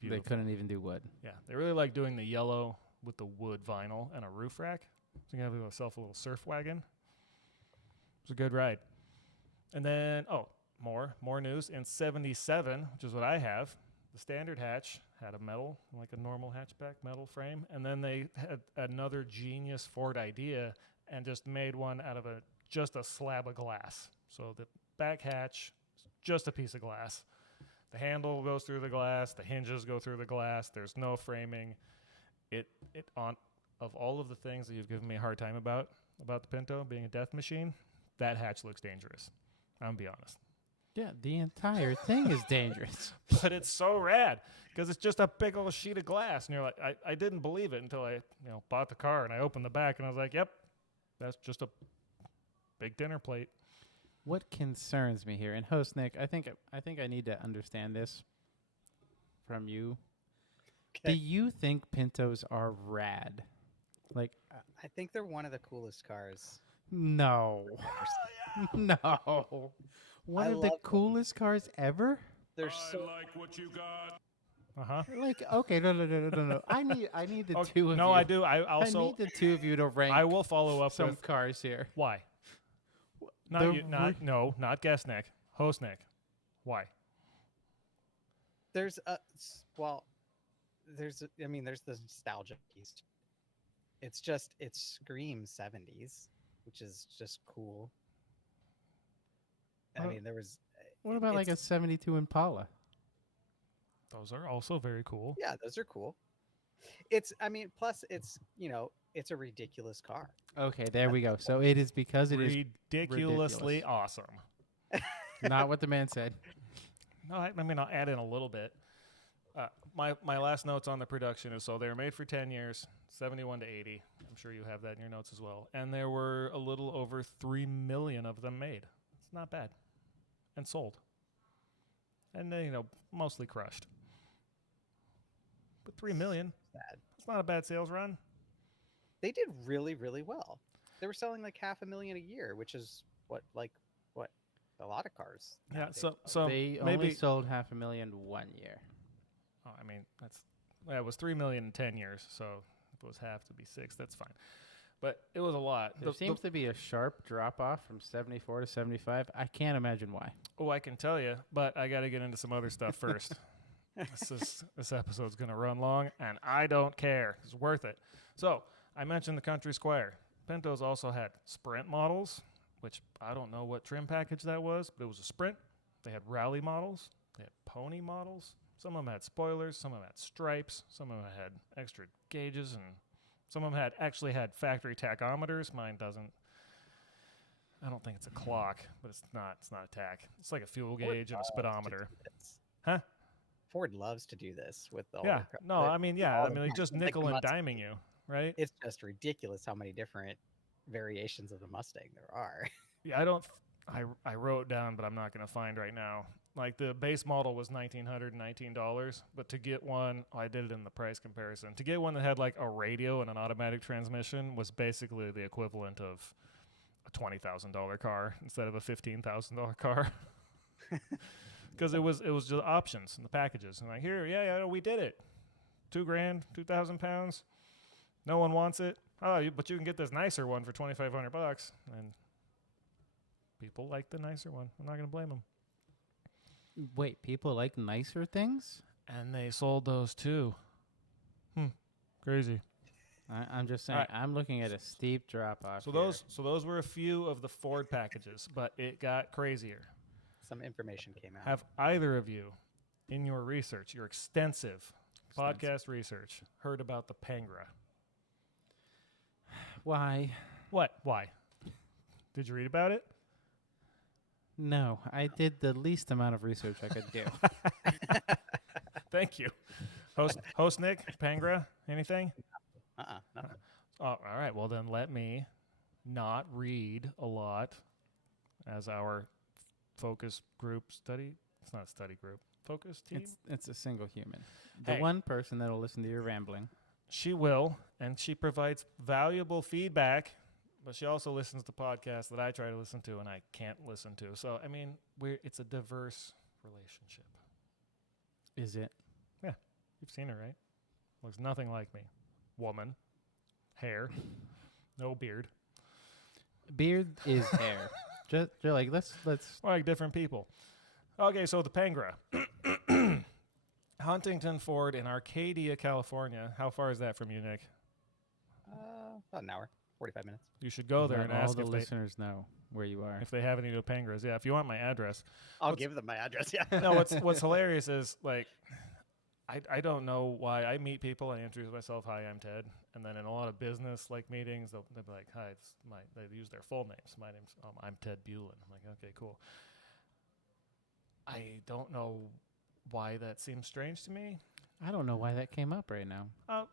Beautiful. They couldn't even do wood. Yeah, they really like doing the yellow with the wood vinyl and a roof rack. So you can have yourself a little surf wagon. It was a good ride. And then, more news. In 77, which is what I have, the standard hatch had a metal, like a normal hatchback metal frame. And then they had another genius Ford idea and just made one out of just a slab of glass. So the back hatch is just a piece of glass. The handle goes through the glass. The hinges go through the glass. There's no framing. Of all of the things that you've given me a hard time about the Pinto being a death machine, that hatch looks dangerous. I'm going to be honest. Yeah, the entire thing is dangerous. But it's so rad because it's just a big old sheet of glass. And you're like, I didn't believe it until I bought the car and I opened the back and I was like, yep, that's just a big dinner plate. What concerns me here, and host Nick, I think I need to understand this from you. Okay. Do you think Pintos are rad? Like, I think they're one of the coolest cars. no, no, one I of the love them. coolest cars ever. They're so like what you got. Like, okay, no. I need the Okay, two of you. no, I do. I I also need the two of you to rank. I will follow up some with cars here. why. The Not you. Not guest Nick. Host Nick. Why? there's there's the nostalgia piece. It screams 70s, which is just cool. I Well, mean, there was What about like a 72 Impala? Those are also very cool. yeah, those are cool. Plus it's a ridiculous car. Okay, there we go. So it is because it is Ridiculously ridiculous. awesome. not what the man said. No, I mean, I'll add in a little bit. My last notes on the production is so they were made for 10 years, 71 to 80. I'm sure you have that in your notes as well. And there were a little over 3 million of them made. It's not bad. And sold. And then, mostly crushed. But 3 million, Bad. it's not a bad sales run. They did really, really well. They were selling like 500,000 a year, which is what a lot of cars. Yeah, nowadays so They maybe only sold 500,000 1 year. Oh, I mean, it was 3 million in 10 years, so if it was half to be 6, that's fine. But it was a lot. There seems to be a sharp drop off from 74 to 75. I can't imagine why. I can tell you, but I got to get into some other stuff first. This episode's going to run long, and I don't care. It's worth it. So I mentioned the Country Squire. Pintos also had Sprint models, which I don't know what trim package that was, but it was a Sprint. They had Rally models. They had Pony models. Some of them had spoilers. Some of them had stripes. Some of them had extra gauges, and some of them actually had factory tachometers. Mine doesn't. I don't think it's a clock, but it's not a tach. It's like a fuel gauge and a speedometer. Huh? Ford loves to do this with the Yeah. older cars. No, I mean, yeah. all I the mean, like time. just Like the nickel and Mustang. diming you, right? It's just ridiculous how many different variations of the Mustang there are. Yeah, I wrote down, but I'm not going to find right now. Like the base model was $1,919, but to get one, I did it in the price comparison. To get one that had like a radio and an automatic transmission was basically the equivalent of a $20,000 car instead of a $15,000 car. Because it was just options in the packages. And like, here, yeah, we did it. $2,000, 2,000 pounds. No one wants it. Oh, but you can get this nicer one for $2,500, and people like the nicer one. I'm not going to blame them. Wait, people like nicer things? And they sold those too. Crazy. I'm just saying. Alright. I'm looking at a steep drop off. So those were a few of the Ford packages, but it got crazier. Some information came out. Have either of you, in your research, your extensive podcast research, heard about the Pangra? Why? What? Why? Did you read about it? No, I did the least amount of research I could do. Thank you. Host Nick, Pangra, anything? Nothing. Oh, all right. Well, then let me not read a lot as our focus group study. It's not a study group. Focus team? It's a single human. The Hey. one person that'll listen to your rambling. She will, and she provides valuable feedback, but she also listens to podcasts that I try to listen to and I can't listen to. So, I mean, it's a diverse relationship. Is it? You've seen her, right? Looks nothing like me. Woman. Hair. No beard. Beard is hair. Just like let's. We're like different people. Okay, so the Pangra. Huntington Ford in Arcadia, California. How far is that from you, Nick? About an hour, 45 minutes. You should go there let and all ask the if they, listeners know where you are. if they have any new Pangras. Yeah, if you want my address. I'll give them my address. Yeah. No, what's hilarious is, like, I don't know why I meet people, I introduce myself, hi, I'm Ted, and then in a lot of business like meetings, they'll be like, hi, they use their full names. My name's I'm Ted Bulin. I'm like, okay, cool. I don't know why that seems strange to me. I don't know why that came up right now. Oh.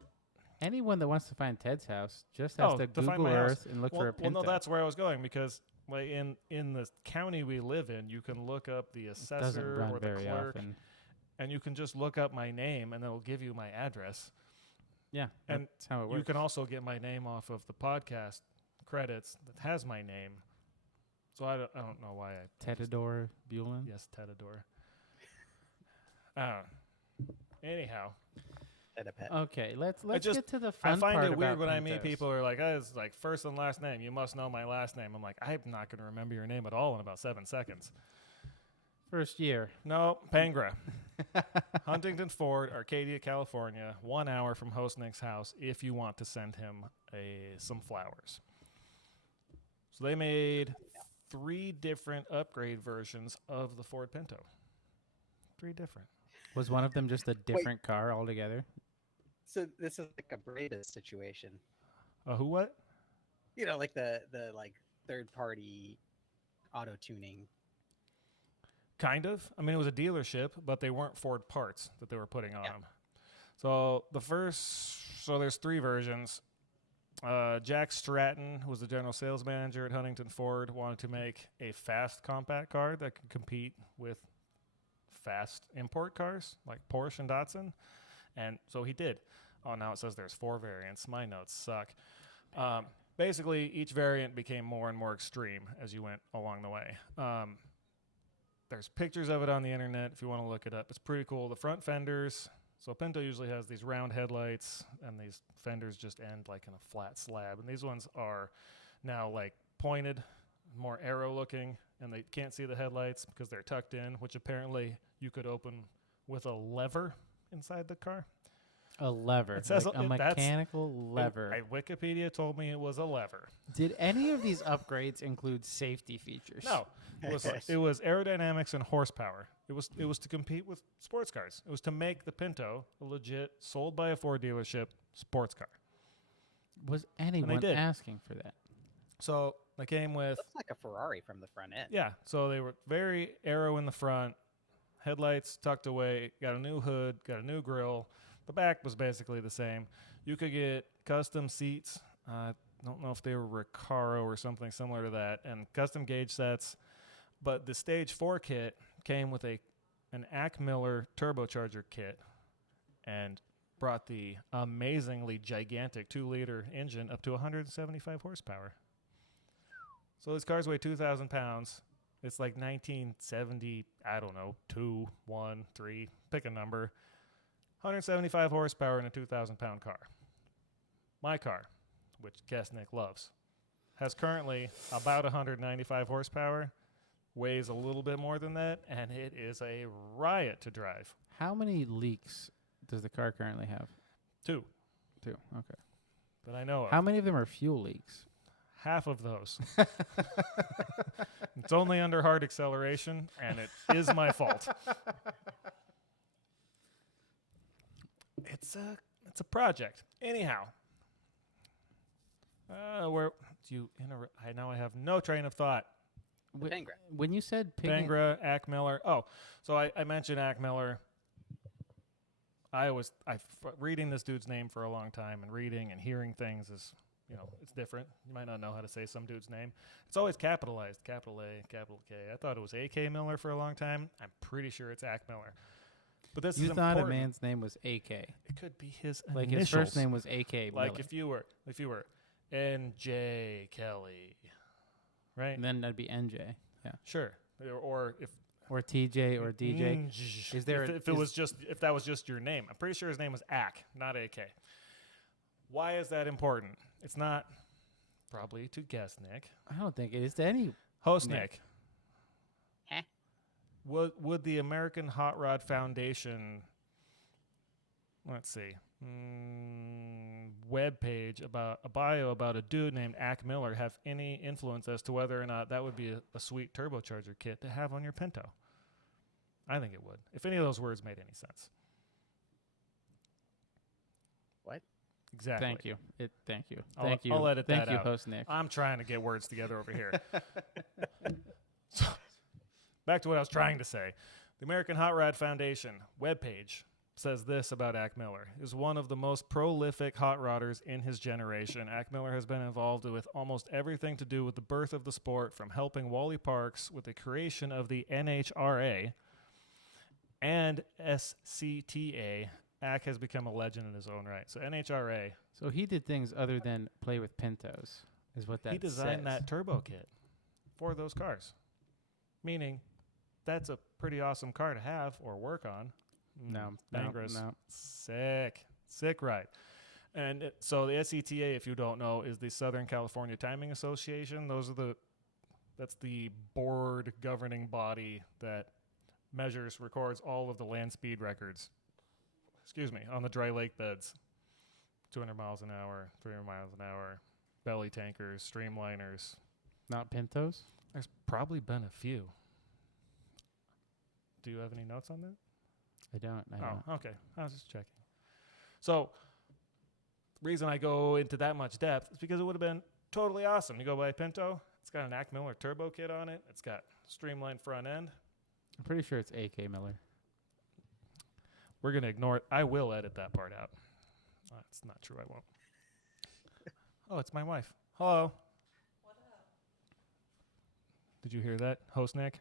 Anyone that wants to find Ted's house just has to to find Google my house. Earth and look for a Pinto. Well, no, that's where I was going, because like in the county we live in, you can look up the doesn't assessor run or the very clerk, often. and you can just look up my name, and it'll give you my address. Yeah, And that's how it works. You can also get my name off of the podcast credits that has my name. So I don't know why I Tedador Bulin. yes, Tedador. Anyhow, And a pet. Okay, let's just- get to the fun I find part it weird about when I meet Pintos. people who are like, "Oh, it's like first and last name. You must know my last name." I'm like, I'm not going to remember your name at all in about 7 seconds. First year. No, Pangra. Huntington Ford, Arcadia, California, 1 hour from host Nick's house if you want to send him some flowers. So they made 3 different upgrade versions of the Ford Pinto. 3 different. Was one of them just a different car altogether? So this is like a Breda situation. Who what? You know, like the like third party auto tuning. Kind of. I mean, it was a dealership, but they weren't Ford parts that they were putting on them. So there's 3 versions. Jack Stratton, who was the general sales manager at Huntington Ford, wanted to make a fast compact car that could compete with fast import cars like Porsche and Datsun. And so he did. Oh, now it says there's 4 variants. My notes suck. Basically, each variant became more and more extreme as you went along the way. There's pictures of it on the internet if you want to look it up. It's pretty cool. The front fenders, so Pinto usually has these round headlights, and these fenders just end like in a flat slab. And these ones are now like pointed, more arrow looking, and they can't see the headlights because they're tucked in, which apparently you could open with a lever inside the car. A lever. It says like a that's- mechanical lever. Wikipedia told me it was a lever. Did any of these upgrades include safety features? No, it was aerodynamics and horsepower. It was to compete with sports cars. It was to make the Pinto a legit, sold by a Ford dealership sports car. Was anyone did. asking for that? So they came with Looks like a Ferrari from the front end. yeah. So they were very aero in the front, headlights tucked away, got a new hood, got a new grille. The back was basically the same. You could get custom seats. I don't know if they were Recaro or something similar to that, and custom gauge sets. But the Stage 4 kit came with an Ack Miller turbocharger kit and brought the amazingly gigantic 2-liter engine up to 175 horsepower. So these cars weigh 2,000 pounds. It's like 1970, I don't know, 2, 1, 3, pick a number. 175 horsepower in a 2,000-pound car. My car, which guess Nick loves, has currently about 195 horsepower, weighs a little bit more than that, and it is a riot to drive. How many leaks does the car currently have? 2. 2. Okay. that I know of. How many of them are fuel leaks? Half of those. It's only under hard acceleration, and it is my fault. It's a project. Anyhow, where do you? I have no train of thought. Pangra. When you said Pangra, Ack Miller. Oh, so I mentioned Ack Miller. Reading this dude's name for a long time, and reading and hearing things is, it's different. You might not know how to say some dude's name. It's always capitalized, capital A, capital K. I thought it was A.K. Miller for a long time. I'm pretty sure it's Ack Miller. But this you is thought important. a man's name was A.K. It could be his Like initials. his first name was A.K. Like Miller. if you were N.J. Kelly, right? And then that'd be N.J. Yeah. Sure. Or if Or T.J. or D.J. Is there if that was just your name? I'm pretty sure his name was Ack, not A.K. Why is that important? It's not probably to guess, Nick. I don't think it is to any. Host Nick. Huh? Would the American Hot Rod Foundation, let's see, web page about a bio about a dude named Ack Miller have any influence as to whether or not that would be a sweet turbocharger kit to have on your Pinto? I think it would, if any of those words made any sense. What? Exactly. Thank you. Thank you. I'll- Thank you. I'll edit Thank that you, out. host Nick. I'm trying to get words together over here. So, back to what I was trying to say. The American Hot Rod Foundation webpage says this about Ack Miller. Is one of the most prolific hot rodders in his generation. Ack Miller has been involved with almost everything to do with the birth of the sport, from helping Wally Parks with the creation of the NHRA and SCTA. Ack has become a legend in his own right. So NHRA, So he did things other than play with Pintos, is what that he designed says. that turbo kit for those cars. Meaning, that's a pretty awesome car to have or work on. No, Bangra's no. sick ride. And so the SCTA, if you don't know, is the Southern California Timing Association. That's the board governing body that records all of the land speed records. On the dry lake beds. 200 miles an hour, 300 miles an hour, belly tankers, streamliners. Not Pintos? There's probably been a few. Do you have any notes on that? I don't. Okay. I was just checking. So, the reason I go into that much depth is because it would have been totally awesome. You go buy a Pinto, it's got an Ack Miller turbo kit on it, it's got streamlined front end. I'm pretty sure it's A.K. Miller. We're going to ignore it. I will edit that part out. That's not true. I won't. Oh, it's my wife. Hello. What up? Did you hear that, host Nick?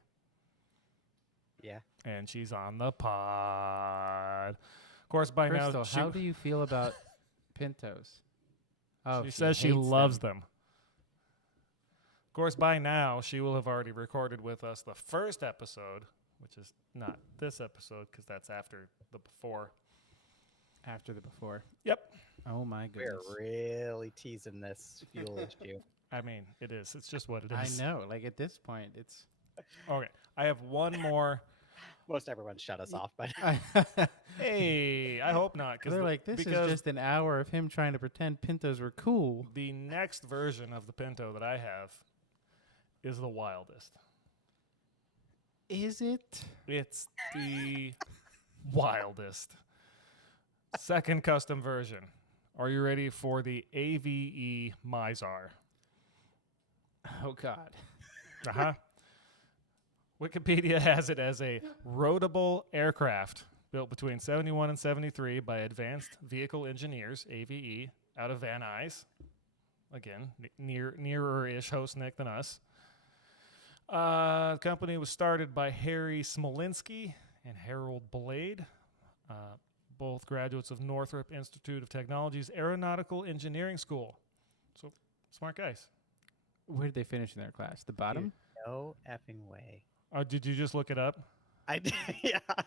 Yeah. And she's on the pod. Of course, by now, Crystal, how do you feel about Pintos? Oh, she says she hates loves them. Of course, by now, she will have already recorded with us the first episode, which is not this episode because that's after the before. After the before. Yep. Oh, my goodness. We're really teasing this fuel issue. I mean, it is. It's just what it I is. know. Like, at this point, it's... Okay. I have one more. Most everyone shut us off, but Hey, I hope not. They're like, this is because just an hour of him trying to pretend Pintos were cool. the next version of the Pinto that I have is the wildest. Is it? It's the wildest. Second custom version. Are you ready for the AVE Mizar? Oh, God. Uh-huh. Wikipedia has it as a roadable aircraft built between 71 and 73 by Advanced Vehicle Engineers, AVE, out of Van Nuys. Again, nearer-ish host Nick than us. The company was started by Harry Smolinski and Harold Blade, both graduates of Northrop Institute of Technology's Aeronautical Engineering School. So, smart guys. Where did they finish in their class? The bottom? no effing way. Did you just look it up? I did, yeah. I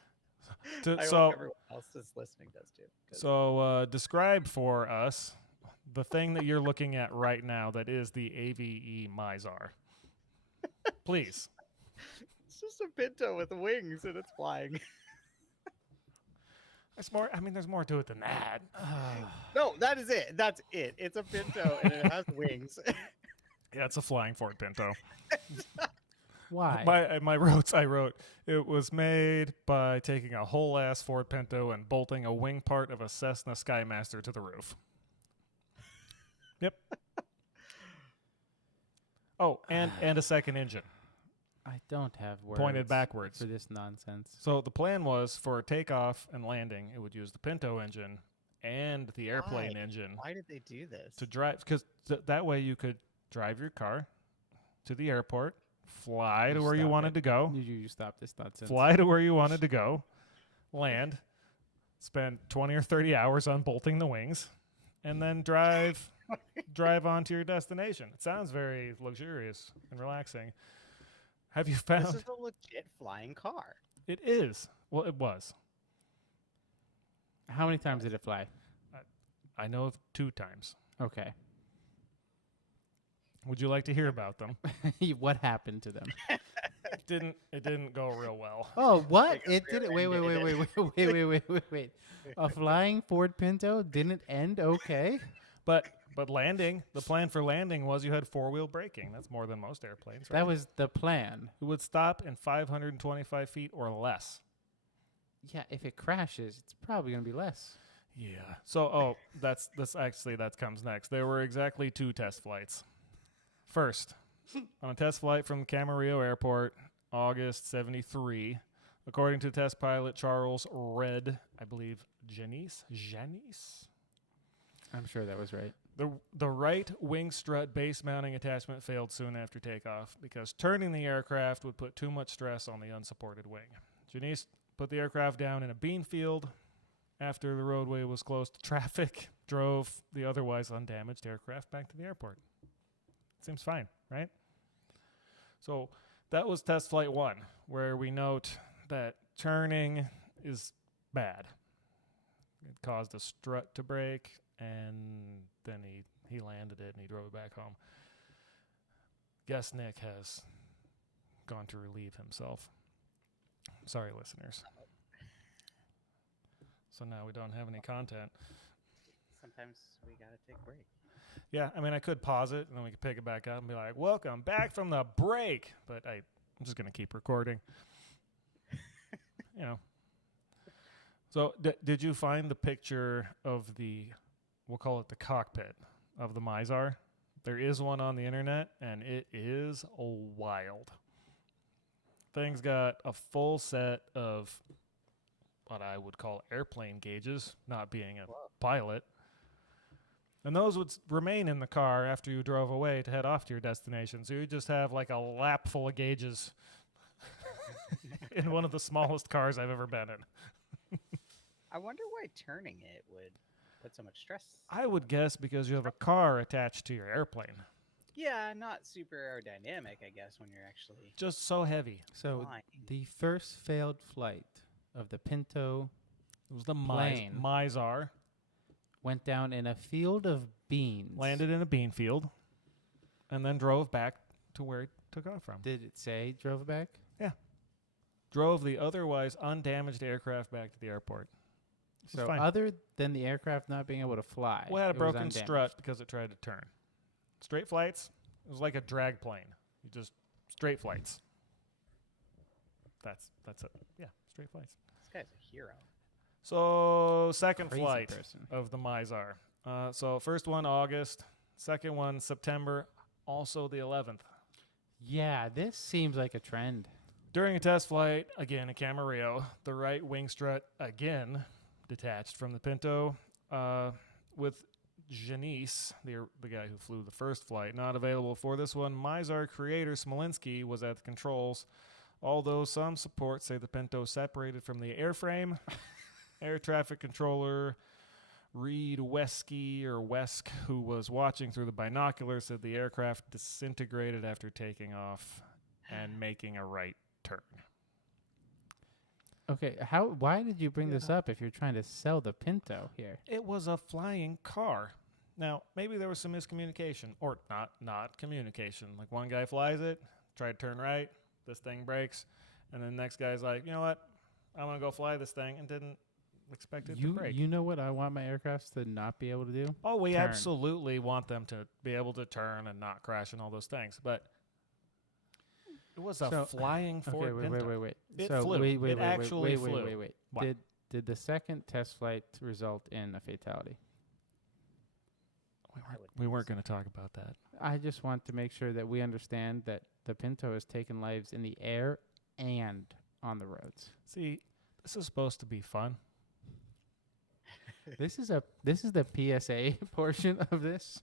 So, hope everyone else is listening does too. 'Cause describe for us the thing that you're looking at right now that is the AVE Mizar. Please. it's just a Pinto with wings and it's flying. There's more. I mean, there's more to it than that. No, that is it. That's it. It's a Pinto and it has wings. Yeah, it's a flying Ford Pinto. Why? My notes, I wrote, it was made by taking a whole ass Ford Pinto and bolting a wing part of a Cessna Skymaster to the roof. Yep. Oh, and a second engine I don't have words pointed backwards. for this nonsense. So the plan was for takeoff and landing, it would use the Pinto engine and the airplane engine Why did they do this? to drive, because that way you could drive your car to the airport, fly to where you Stop wanted it. to go, You stop this nonsense. fly to where you wanted to go, land, spend 20 or 30 hours on bolting the wings, and then drive onto your destination. It sounds very luxurious and relaxing. Have you found This is a legit flying car. it is? Well, it was. How many times did it fly? I know of 2 times. Okay. Would you like to hear about them? What happened to them? It didn't go real well. Oh, what? Like a It did it. Wait. rear-ended A flying Ford Pinto didn't end okay? But landing, the plan for landing was you had 4-wheel braking. That's more than most airplanes, right? That was the plan. It would stop in 525 feet or less. Yeah, if it crashes, it's probably going to be less. Yeah. So, that comes next. There were exactly 2 test flights. First, on a test flight from Camarillo Airport, August 73, according to test pilot Charles Red, I believe, Janice? I'm sure that was right. The right wing strut base mounting attachment failed soon after takeoff because turning the aircraft would put too much stress on the unsupported wing. Janice put the aircraft down in a bean field after the roadway was closed to traffic, drove the otherwise undamaged aircraft back to the airport. Seems fine, right? So that was test flight 1, where we note that turning is bad. It caused a strut to break, and then he landed it and he drove it back home. Guess Nick has gone to relieve himself. Sorry, listeners. So now we don't have any content. Sometimes we gotta take a break. Yeah, I mean, I could pause it, and then we could pick it back up and be like, welcome back from the break. But I'm just going to keep recording. You know. So did you find the picture of we'll call it the cockpit of the Mizar? There is one on the internet, and it is wild. Thing's got a full set of what I would call airplane gauges, not being a pilot. And those would remain in the car after you drove away to head off to your destination. So you just have like a lap full of gauges in one of the smallest cars I've ever been in. I wonder why turning it would put so much stress. I would guess because you have a car attached to your airplane. Yeah, not super aerodynamic, I guess, when you're actually Just so heavy. So flying. the first failed flight of the Pinto It was the Plane. Mizar. went down in a field of beans. Landed in a bean field. And then drove back to where it took off from. Did it say drove back? Drove the otherwise undamaged aircraft back to the airport. It was So fine. other than the aircraft not being able to fly, Well, it had a was broken undamaged. strut because it tried to turn. Straight flights, it was like a drag plane. You just straight flights. That's it. Yeah, straight flights. This guy's a hero. So second Crazy flight person. of the Mizar. So first one August, second one September, also the 11th. Yeah, this seems like a trend. During a test flight, again in Camarillo, the right wing strut again detached from the Pinto, with Janice, the guy who flew the first flight, not available for this one. Mizar creator Smolinski was at the controls, although some supports say the Pinto separated from the airframe. Air traffic controller Reed Wesk, who was watching through the binoculars, said the aircraft disintegrated after taking off and making a right turn. Okay, why did you bring this up if you're trying to sell the Pinto here? It was a flying car. Now, maybe there was some miscommunication, or not communication. Like one guy flies it, tried to turn right, this thing breaks, and then the next guy's like, you know what, I'm going to go fly this thing, and didn't expected to break. You know what I want my aircrafts to not be able to do? Oh, we Turn. absolutely want them to be able to turn and not crash and all those things. But it was a flying Ford Pinto. Wait. It so flew. Wait, actually flew. Wait. What? Did the second test flight result in a fatality? We weren't going to talk about that. I just want to make sure that we understand that the Pinto has taken lives in the air and on the roads. See, this is supposed to be fun. This is the PSA portion of this.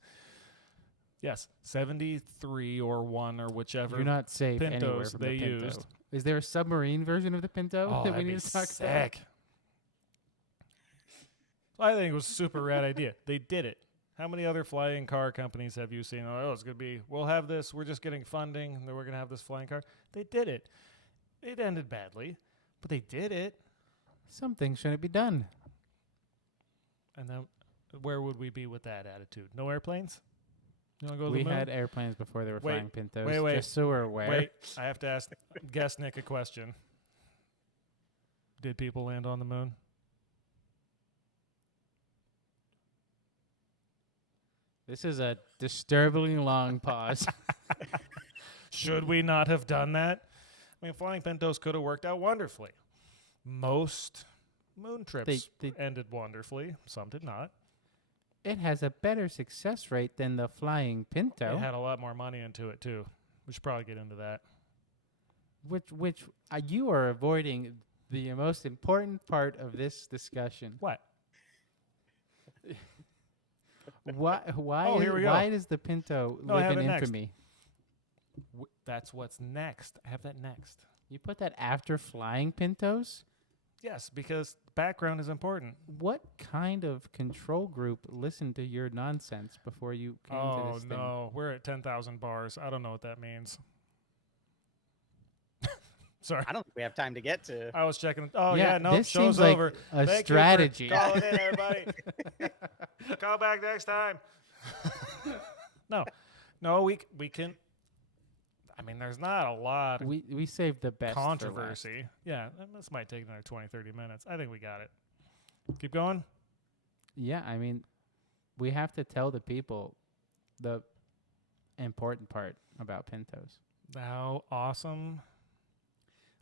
Yes, 73 or 1 or whichever. You're not safe anywhere Pintos from they the Pinto. used. Is there a submarine version of the Pinto Oh, that we that'd need be to talk about? sick. I think it was a super rad idea. They did it. How many other flying car companies have you seen? Oh, it's going to be, we'll have this, we're just getting funding, and then we're going to have this flying car. They did it. It ended badly, but they did it. Some things shouldn't be done. And then where would we be with that attitude? No airplanes? You want to go to We the moon? had airplanes before they were Wait, flying Pintos. wait. Just so we're aware. Wait, I have to ask guest Nick a question. Did people land on the moon? This is a disturbingly long pause. Should we not have done that? I mean, flying Pintos could have worked out wonderfully. Most moon trips They- ended wonderfully. Some did not. It has a better success rate than the flying Pinto, It had a lot more money into it, too. We should probably get into that. which you are avoiding the most important part of this discussion. What? Why here we go. why does the Pinto No, I live have in it next. infamy? That's what's next. I have that next. You put that after flying Pintos? Yes, because background is important. What kind of control group listened to your nonsense before you came to Oh, this thing? no. We're at 10,000 bars. I don't know what that means. Sorry. I don't think we have time to get to. I was checking. Oh, yeah, no, this show's seems like over. a Thank strategy. You for calling in, everybody. Call back next time. No, we can. I mean, there's not a lot of We saved the best for last. controversy. Yeah, this might take another 20, 30 minutes. I think we got it. Keep going. Yeah, I mean, we have to tell the people the important part about Pintos. How awesome.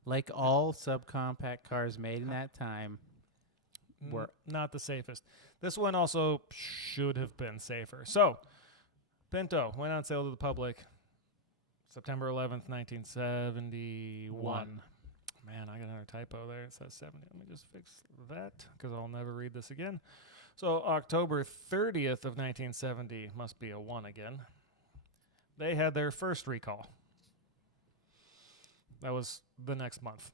Like all subcompact cars made in that time were Not the safest. This one also should have been safer. So, Pinto went on sale to the public September 11th, 1971. Man, I got another typo there. It says 70. Let me just fix that because I'll never read this again. So, October 30th of 1970 must be a 1 again. They had their first recall. That was the next month.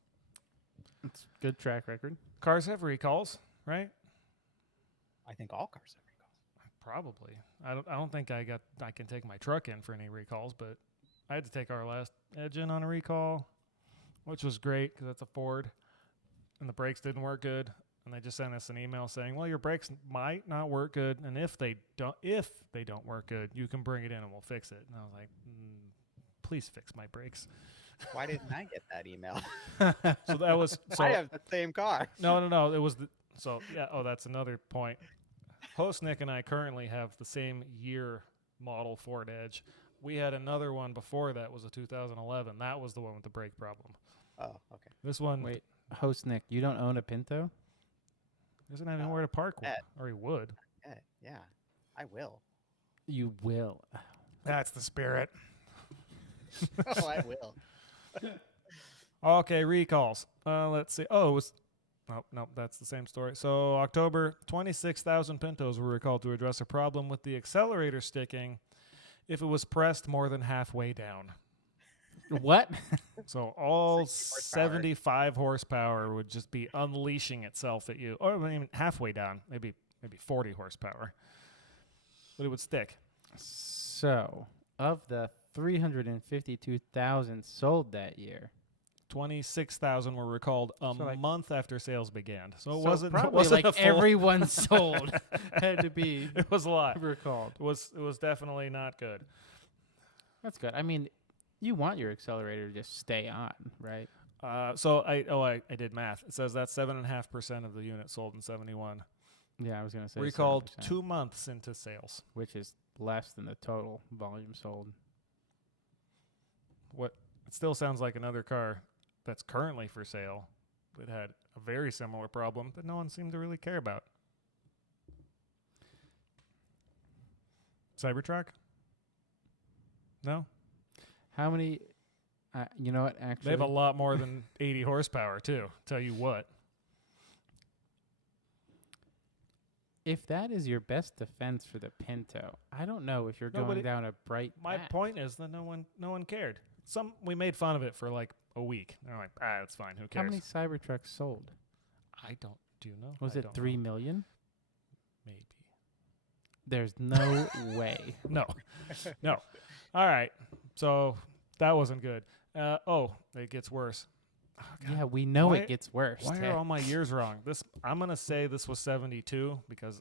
it's good track record. Cars have recalls, right? I think all cars have recalls. Probably. I don't think I can take my truck in for any recalls, but I had to take our last Edge in on a recall, which was great because that's a Ford, and the brakes didn't work good, and they just sent us an email saying, "Well, your brakes might not work good, and if they don't work good, you can bring it in and we'll fix it." And I was like, "Please fix my brakes." Why didn't I get that email? So that was I have the same car. No. It was yeah. Oh, that's another point. Host Nick and I currently have the same year model Ford Edge. We had another one before that was a 2011. That was the one with the brake problem. Oh, okay. This one Wait, host Nick, you don't own a Pinto? doesn't have anywhere to park one, yet. or he would. Yeah, I will. You will. That's the spirit. Oh, I will. Okay, recalls. Let's see. Oh, it was. No, that's the same story. So October, 26,000 Pintos were recalled to address a problem with the accelerator sticking if it was pressed more than halfway down. What? So all 60 horsepower. 75 horsepower would just be unleashing itself at you. Or I mean, halfway down, maybe 40 horsepower. But it would stick. So, of the 352,000 sold that year, 26,000 were recalled a So, like- month after sales began. So it so wasn't probably it wasn't like a full, everyone sold had to be It was a lot. recalled. It was definitely not good. That's good. I mean, you want your accelerator to just stay on, right? I did math. It says that's 7.5% of the units sold in 71. Yeah, I was going to say Recalled 7%, 2 months into sales. which is less than the total volume sold. It still sounds like another car that's currently for sale that had a very similar problem that no one seemed to really care about. Cybertruck? No? How many? You know what? Actually, They have a lot more than 80 horsepower, too. Tell you what. if that is your best defense for the Pinto, I don't know if you're going down a bright My path. point is that no one cared. We made fun of it for like a week. They're like, it's fine. Who How cares? many Cybertrucks sold? I don't. Do you know? Was I it don't 3 know. million? Maybe. There's no way. No. No. All right. So that wasn't good. It gets worse. Oh, God. Yeah, we know Why- it gets worse. Why Ted. are all my years wrong? I'm gonna say this was 72 because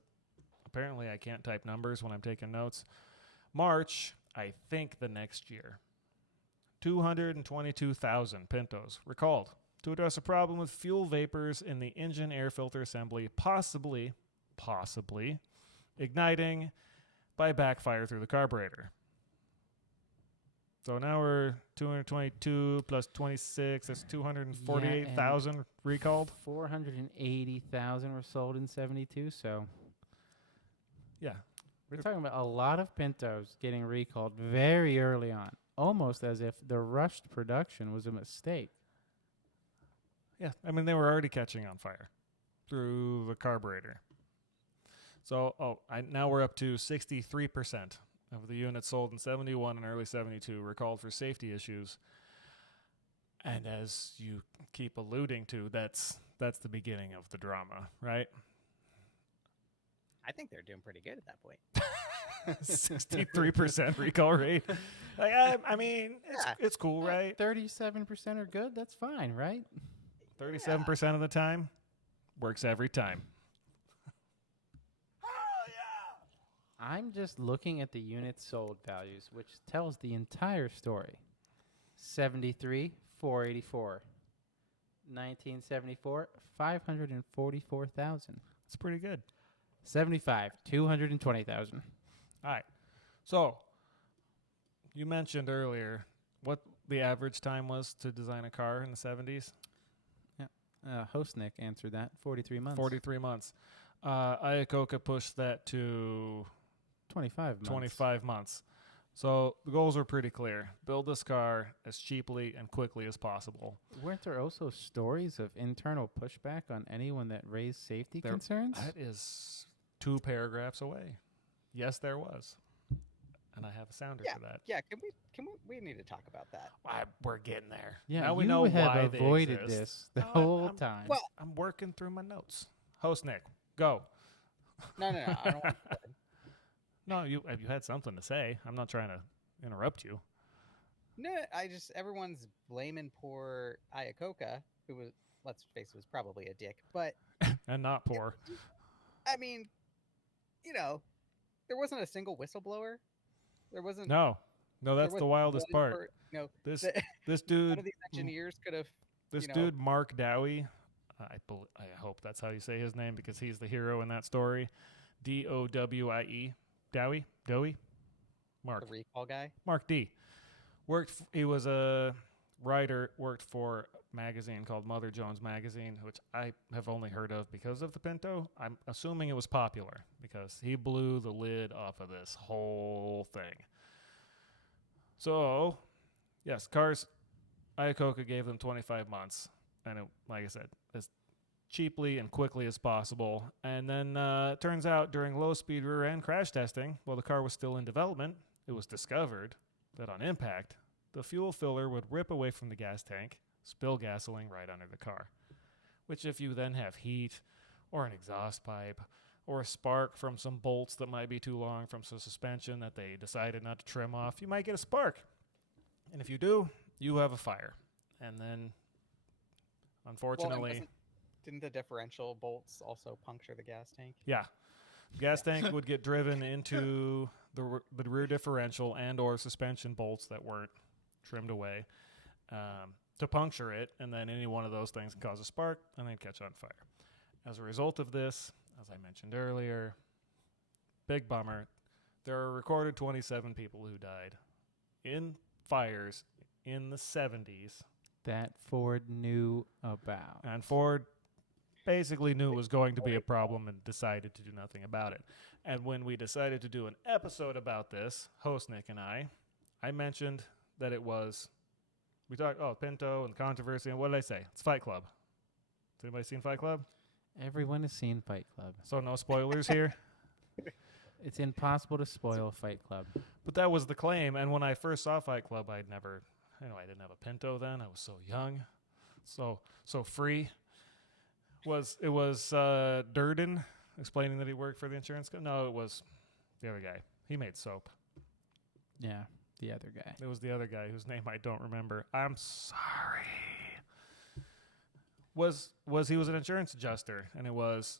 apparently I can't type numbers when I'm taking notes. March, I think the next year. 222,000 Pintos recalled to address a problem with fuel vapors in the engine air filter assembly, possibly igniting by backfire through the carburetor. So now we're 222 plus 26. That's 248,000 recalled. 480,000 were sold in 72, so Yeah. we're talking about a lot of Pintos getting recalled very early on, almost as if the rushed production was a mistake. Yeah. I mean, they were already catching on fire through the carburetor. So, now we're up to 63% of the units sold in 71 and early 72 recalled for safety issues. And as you keep alluding to, that's the beginning of the drama, right? I think they're doing pretty good at that point. 63% recall rate. I mean, it's cool, right? 37% are good. That's fine, right? 37% of the time works every time. I'm just looking at the units sold values, which tells the entire story. 73, 484. 1974, 544,000. It's pretty good. 75, 220,000. All right. So, you mentioned earlier what the average time was to design a car in the 70s. Host Nick answered that. 43 months. 43 months. Iacocca pushed that to 25 months. 25 months. So the goals are pretty clear. Build this car as cheaply and quickly as possible. Weren't there also stories of internal pushback on anyone that raised safety concerns? That is 2 paragraphs away. Yes, there was. And I have a sounder for that. Yeah, we need to talk about that. We're getting there. Yeah, now we you know have why avoided they exist. this the No, whole I'm- time. Well, I'm working through my notes. Host Nick, go. no, I don't want to. No, you had something to say. I'm not trying to interrupt you. No, everyone's blaming poor Iacocca, who was, let's face it, was probably a dick. But, And not poor. I mean, there wasn't a single whistleblower. There wasn't. No, there that's the wasn't wildest one part. This none dude, of these engineers could have. this dude Mark Dowie, I hope that's how you say his name because he's the hero in that story. Dowie, Dowie, Mark. The recall guy. Mark D. He was a writer, worked for a magazine called Mother Jones Magazine, which I have only heard of because of the Pinto. I'm assuming it was popular because he blew the lid off of this whole thing. So, yes, cars, Iacocca gave them 25 months. And like I said, as cheaply and quickly as possible. And then it turns out during low-speed rear-end crash testing, while the car was still in development, it was discovered that on impact, the fuel filler would rip away from the gas tank, spill gasoline right under the car. Which if you then have heat or an exhaust pipe or a spark from some bolts that might be too long from some suspension that they decided not to trim off, you might get a spark. And if you do, you have a fire. And then, unfortunately... Didn't the differential bolts also puncture the gas tank? Yeah. The gas tank would get driven into the rear differential and or suspension bolts that weren't trimmed away. to puncture it, and then any one of those things can cause a spark and then catch on fire. As a result of this, as I mentioned earlier, big bummer, there are recorded 27 people who died in fires in the 70s. That Ford knew about. And Ford basically knew it was going to be a problem and decided to do nothing about it. And when we decided to do an episode about this, host Nick and I mentioned that it was, we talked, Pinto and controversy, and what did I say? It's Fight Club. Has anybody seen Fight Club? Everyone has seen Fight Club. So no spoilers here? It's impossible to spoil Fight Club. But that was the claim, and when I first saw Fight Club, I didn't have a Pinto then. I was so young, so free. It was Durden explaining that he worked for the insurance company? No, it was the other guy. He made soap. Yeah, the other guy. It was the other guy whose name I don't remember. I'm sorry. He was an insurance adjuster, and it was,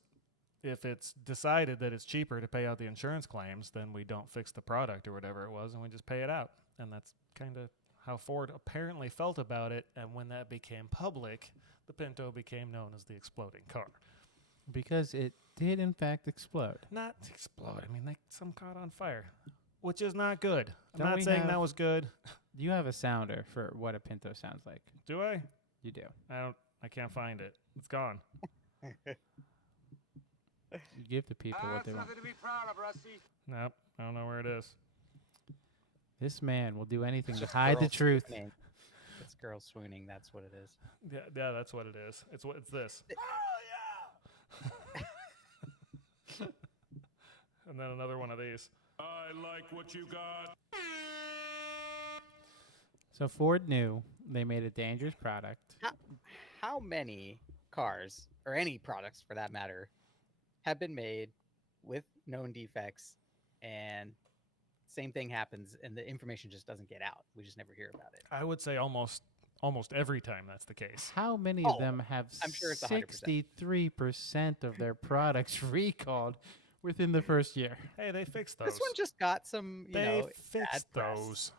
if it's decided that it's cheaper to pay out the insurance claims, then we don't fix the product or whatever it was, and we just pay it out. And that's kind of how Ford apparently felt about it. And when that became public, the Pinto became known as the exploding car. Because it did, in fact, explode. Not explode. I mean, some caught on fire, which is not good. I'm Don't not we saying have- that was good. You have a sounder for what a Pinto sounds like. Do I? You do. I can't find it. It's gone. You give the people what they want. to be proud of, Rusty. Nope. I don't know where it is. This man will do anything to Just hide the girls truth. swooning. It's girls swooning. That's what it is. Yeah, that's what it is. It's this. And then another one of these. I like what you got. So Ford knew they made a dangerous product. How many cars, or any products for that matter, have been made with known defects, and same thing happens, and the information just doesn't get out? We just never hear about it. I would say almost every time that's the case. How many of Oh, them have I'm sure it's 100%. 63% of their products recalled within the first year? Hey, they fixed those. This one just got some, They bad fixed press. those.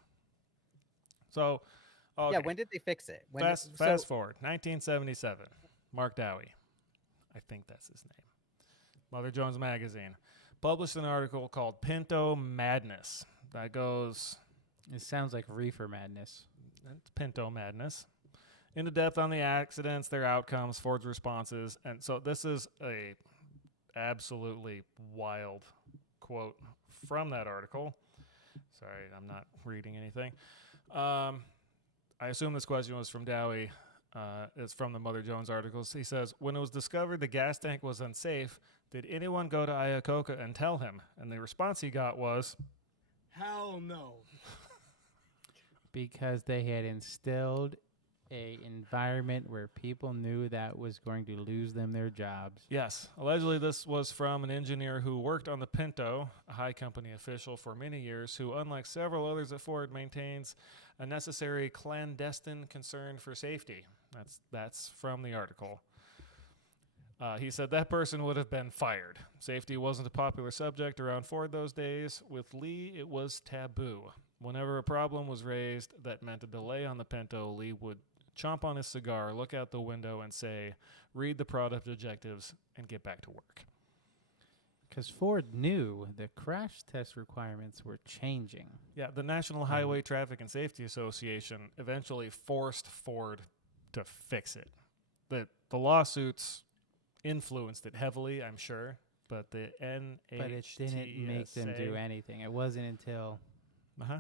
So, okay. Yeah, when did they fix it? Fast forward, 1977. Mark Dowie. I think that's his name. Mother Jones Magazine published an article called Pinto Madness. That goes... It sounds like reefer madness. It's Pinto Madness. Into depth on the accidents, their outcomes, Ford's responses. And so this is a absolutely wild quote from that article. Sorry, I'm not reading anything. I assume this question was from Dowie. It's from the Mother Jones articles. He says, when it was discovered the gas tank was unsafe, did anyone go to Iacocca and tell him? And the response he got was, Hell no. Because they had instilled a environment where people knew that was going to lose them their jobs. yes. Allegedly, this was from an engineer who worked on the Pinto, a high company official for many years, who, unlike several others at Ford, maintains a necessary clandestine concern for safety. That's from the article. He said that person would have been fired. Safety wasn't a popular subject around Ford those days. With Lee, it was taboo. Whenever a problem was raised that meant a delay on the Pinto, Lee would chomp on his cigar, look out the window, and say, read the product objectives, and get back to work. Because Ford knew the crash test requirements were changing. Yeah, the National Highway Traffic and Safety Association eventually forced Ford to fix it. The lawsuits influenced it heavily, I'm sure, but the NHTSA... But it didn't make them do anything. It wasn't until... Uh-huh.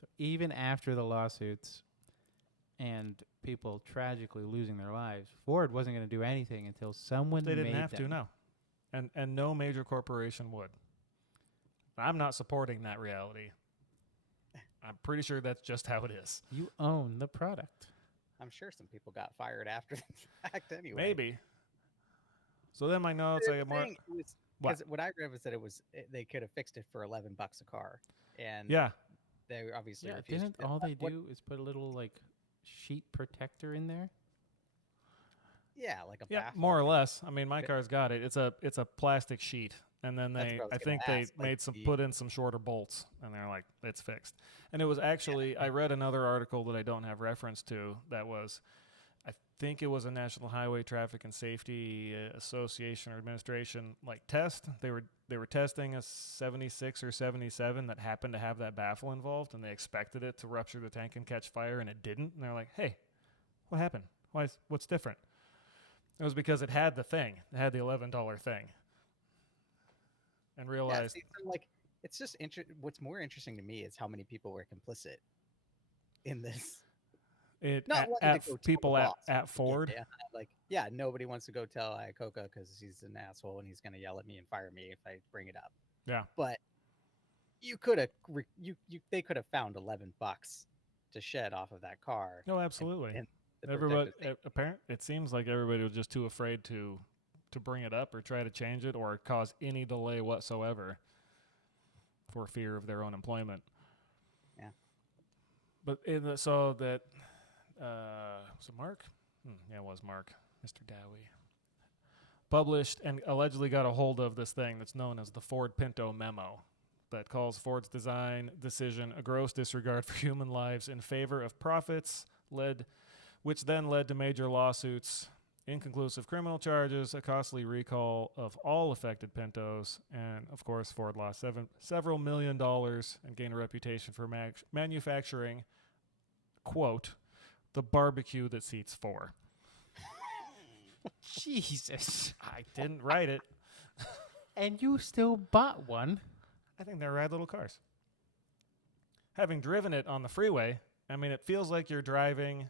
So even after the lawsuits and people tragically losing their lives, Ford wasn't going to do anything until someone They didn't made have to, them. no. And no major corporation would. I'm not supporting that reality. I'm pretty sure that's just how it is. You own the product. I'm sure some people got fired after the fact anyway. Maybe. So then my notes, I get more... Because what I read was that they could have fixed it for $11 a car, and Yeah. they obviously Yeah, refused. didn't all they do is put a little like sheet protector in there? Yeah, like a Yeah, baffle. more or less. I mean, my car's got it. It's a plastic sheet And then That's they, what I was I gonna think they ask, like, made put in some shorter bolts, and they're like, it's fixed. And it was actually, I read another article that I don't have reference to that was, I think it was a National Highway Traffic and Safety Association or Administration test. They were testing a 76 or 77 that happened to have that baffle involved, and they expected it to rupture the tank and catch fire, and it didn't. And they're like, hey, what happened? What's different? It was because it had the thing. It had the $11 thing. And realized, see, so, it's just what's more interesting to me is how many people were complicit in this. it Not wanting to go tell people the at boss, Ford. Nobody wants to go tell Iacocca because he's an asshole and he's going to yell at me and fire me if I bring it up. Yeah. But you could have, they could have found $11 to shed off of that car. No, absolutely. And Everybody, it seems like everybody was just too afraid to bring it up or try to change it or cause any delay whatsoever for fear of their own employment. Yeah. But so Mark? Yeah, it was Mark, Mr. Dowie. Published and allegedly got a hold of this thing that's known as the Ford Pinto memo that calls Ford's design decision a gross disregard for human lives in favor of profits, which then led to major lawsuits, inconclusive criminal charges, a costly recall of all affected Pintos, and, of course, Ford lost several $1 million and gained a reputation for manufacturing, quote, the barbecue that seats 4. Jesus. I didn't write it. And you still bought one. I think they're rad little cars. Having driven it on the freeway, I mean, it feels like you're driving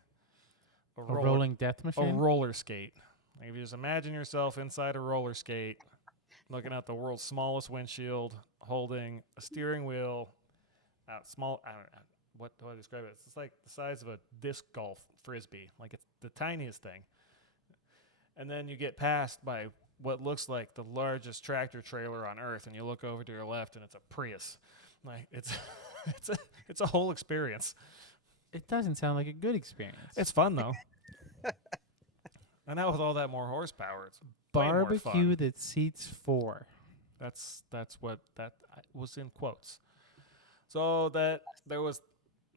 A rolling death a machine? roller skate. Like, if you just imagine yourself inside a roller skate, looking at the world's smallest windshield, holding a steering wheel, small. I don't know what do I describe it. It's like the size of a disc golf frisbee. Like, it's the tiniest thing. And then you get passed by what looks like the largest tractor trailer on earth, and you look over to your left, and it's a Prius. Like, it's a whole experience. It doesn't sound like a good experience. It's fun though. And now with all that more horsepower, it's way more Barbecue fun. that seats 4. That's what that was in quotes. So that there was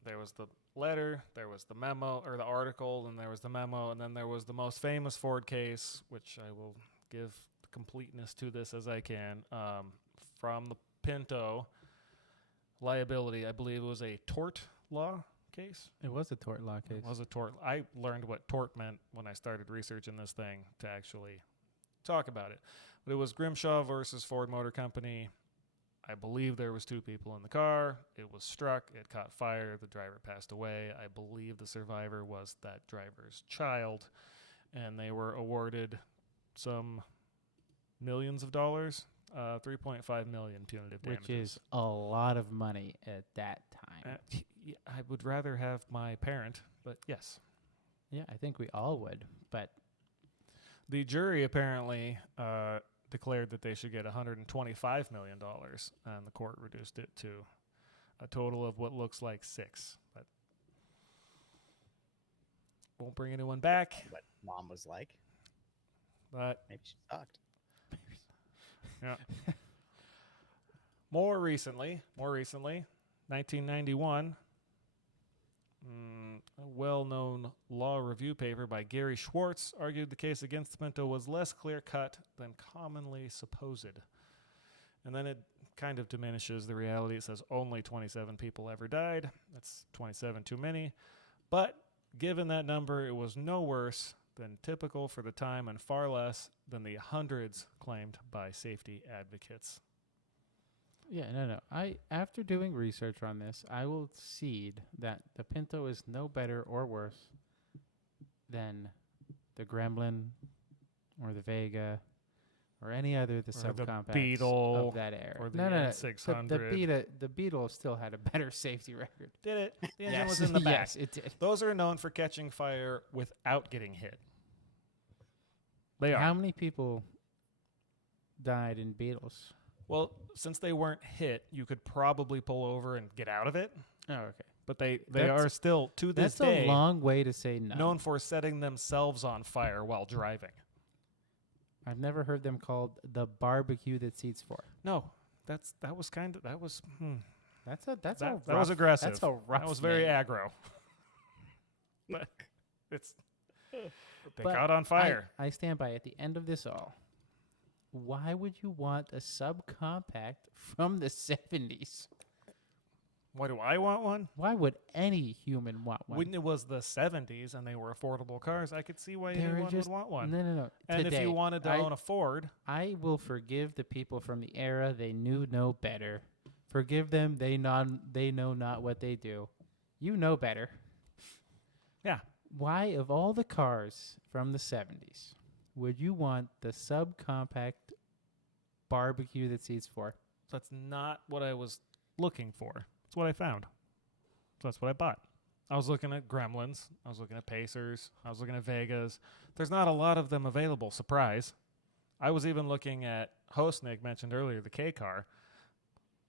the letter, there was the memo or the article, and there was the memo, and then there was the most famous Ford case, which I will give completeness to this as I can, from the Pinto liability. I believe it was a tort law case. It was a tort law case. It was a tort. I learned what tort meant when I started researching this thing to actually talk about it. But it was Grimshaw versus Ford Motor Company. I believe there was 2 people in the car. It was struck. It caught fire. The driver passed away. I believe the survivor was that driver's child, and they were awarded some millions of dollars, $3.5 million punitive damages. Which is a lot of money at that time. I would rather have my parent, but yes. Yeah, I think we all would, but The jury apparently declared that they should get $125 million, and the court reduced it to a total of what looks like 6. But won't bring anyone back. What mom was like. But Maybe she sucked. yeah. More recently, 1991, a well-known law review paper by Gary Schwartz argued the case against the Pinto was less clear-cut than commonly supposed. And then it kind of diminishes the reality. It says only 27 people ever died. That's 27 too many. But given that number, it was no worse than typical for the time and far less than the hundreds claimed by safety advocates. yeah, no. After doing research on this, I will cede that the Pinto is no better or worse than the Gremlin or the Vega or any other of the Or the subcompacts Beetle of that era. or the no. N600. The Beetle still had a better safety record. Did it? The engine Yes. was in the back. Yes, it did. Those are known for catching fire without getting hit. They are. How many people died in Beetles? Well, since they weren't hit, you could probably pull over and get out of it. Oh, okay. But they That's- are still, to this That's day, a long way to say no. known for setting themselves on fire while driving. I've never heard them called the barbecue that seats 4. No, that was that was That was aggressive. That's a rough. that was very name. aggro. But it's they But caught on fire. I stand by at the end of this all. Why would you want a subcompact from the 70s? Why do I want one? Why would any human want one? When it was the 70s and they were affordable cars, I could see why They were anyone just- would want one. No. And if Today, you wanted to own a Ford, I will forgive the people from the era they knew no better. Forgive them, they know not what they do. You know better. yeah, Why, of all the cars from the 70s, would you want the subcompact barbecue that seats 4? that's not what I was looking for. That's what I found. So that's what I bought. I was looking at Gremlins. I was looking at Pacers. I was looking at Vegas. There's not a lot of them available. Surprise. I was even looking at Host Nick mentioned earlier, the K car,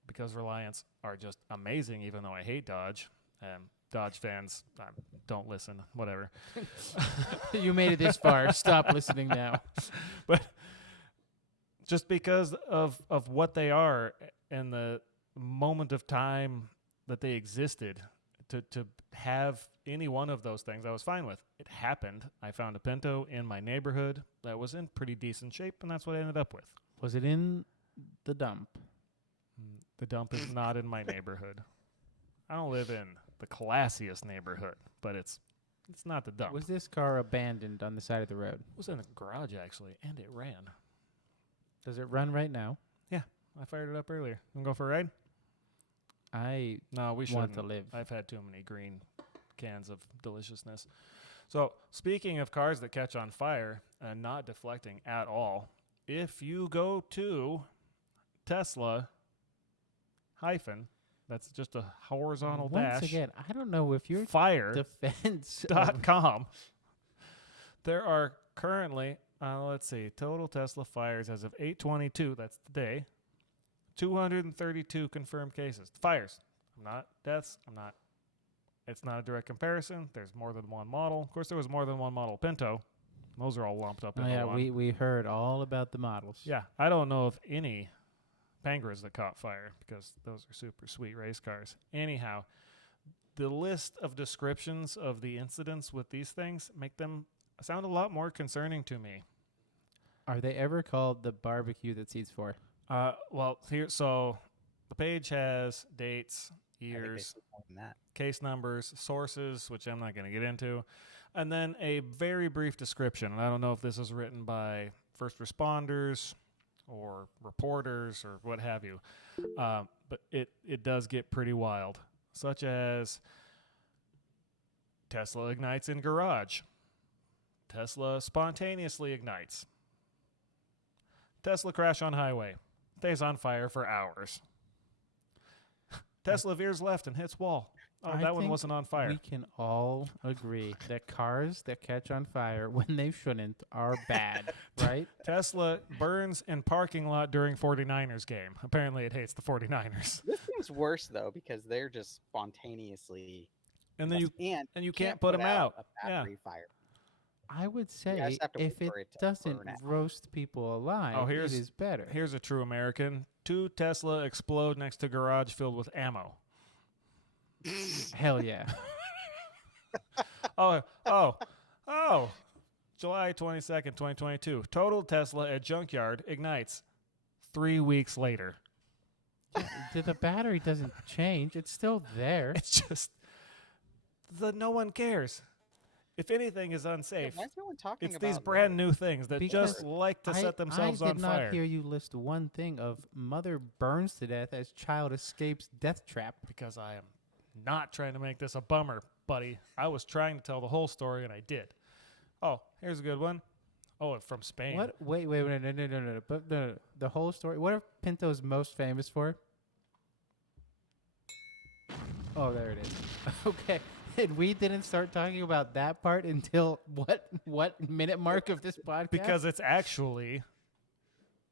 because Reliance are just amazing, even though I hate Dodge. Dodge fans, don't listen, whatever. You made it this far. Stop listening now. But just because of what they are and the moment of time that they existed, to have any one of those things, I was fine with. It happened. I found a Pinto in my neighborhood that was in pretty decent shape, and that's what I ended up with. Was it in the dump? The dump is not in my neighborhood. I don't live in the classiest neighborhood, but it's not the dump. Was this car abandoned on the side of the road? It was in a garage, actually, and it ran. Does it run right now? I fired it up earlier. You want to go for a ride? I No, we want shouldn't. to live. I've had too many green cans of deliciousness. So, speaking of cars that catch on fire and not deflecting at all, if you go to Tesla hyphen, that's just a horizontal Once dash, again, I don't know if your defense. fire.com, there are currently, let's see, total Tesla fires as of 8/22, that's today, 232 confirmed cases. Fires. Not deaths. It's not a direct comparison. There's more than one model. Of course, there was more than one model Pinto. Those are all lumped up Oh into yeah, one. we heard all about the models. Yeah, I don't know of any Pangras that caught fire because those are super sweet race cars. Anyhow, the list of descriptions of the incidents with these things make them sound a lot more concerning to me. Are they ever called the barbecue that seats 4? Well, so the page has dates, I think they years, said more than that. case numbers, sources, which I'm not going to get into, and then a very brief description. And I don't know if this is written by first responders or reporters or what have you, but it does get pretty wild, such as Tesla ignites in garage. Tesla spontaneously ignites. Tesla crash on highway. Stays on fire for hours. Tesla veers left and hits wall. Oh, I that one think wasn't on fire. We can all agree that cars that catch on fire when they shouldn't are bad, right? Tesla burns in parking lot during 49ers game. Apparently it hates the 49ers. This seems worse though because they're just spontaneously. And then you can't put them out out. a Yeah. battery fire. I would say just have to if wait it for it to doesn't burn out. roast people alive, Oh, it here's- is better. Here's a true American. 2 Tesla explode next to garage filled with ammo. Hell yeah. Oh. July 22nd, 2022. Total Tesla at junkyard ignites 3 weeks later. The battery doesn't change. It's still there. It's just no one cares. If anything is unsafe, Why is no one talking it's about these brand new things that Because just like to set themselves I on did fire. not hear you list one thing of mother burns to death as child escapes death trap. Because I am not trying to make this a bummer, buddy. I was trying to tell the whole story, and I did. Oh, here's a good one. Oh, from Spain. What? Wait, no. But no. The whole story. What are Pintos most famous for? Oh, there it is. Okay. And we didn't start talking about that part until what minute mark of this podcast? Because it's actually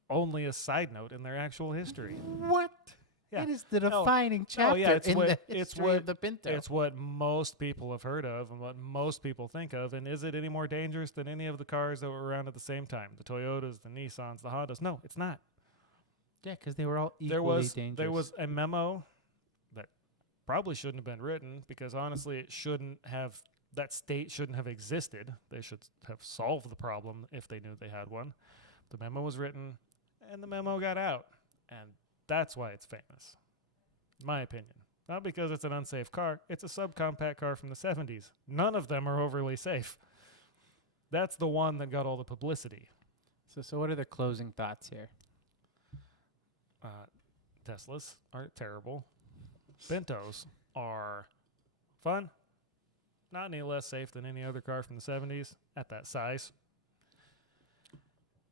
only a side note in their actual history. What? Yeah. It is the No, defining chapter it's in what- the it's history what- of the Pinto. It's what most people have heard of and what most people think of. And is it any more dangerous than any of the cars that were around at the same time? The Toyotas, the Nissans, the Hondas? No, it's not. Yeah, because they were all equally dangerous. There was a memo that probably shouldn't have been written because honestly, that state shouldn't have existed. They should have solved the problem if they knew they had one. The memo was written, and the memo got out, and that's why it's famous, in my opinion. Not because it's an unsafe car. It's a subcompact car from the 70s. None of them are overly safe. That's the one that got all the publicity. So what are the closing thoughts here? Teslas are terrible. Pintos are fun. Not any less safe than any other car from the 70s at that size.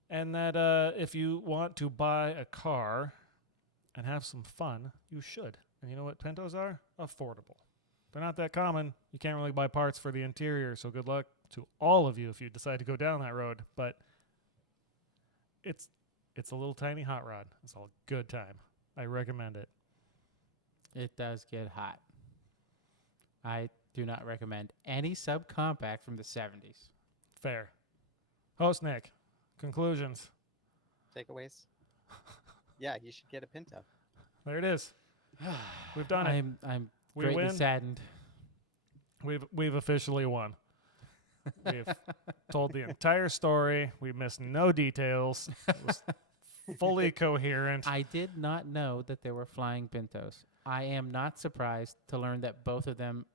And that if you want to buy a car and have some fun, you should. And you know what Pintos are? Affordable. They're not that common. You can't really buy parts for the interior, so good luck to all of you if you decide to go down that road. But it's a little tiny hot rod. It's a good time. I recommend it. It does get hot. I do not recommend any subcompact from the 70s. Fair. Host Nick, conclusions. Takeaways? Yeah, you should get a Pinto. There it is. We've done it. I'm We greatly win. saddened. We've officially won. We've told the entire story. We missed no details. It was fully coherent. I did not know that there were flying Pintos. I am not surprised to learn that both of them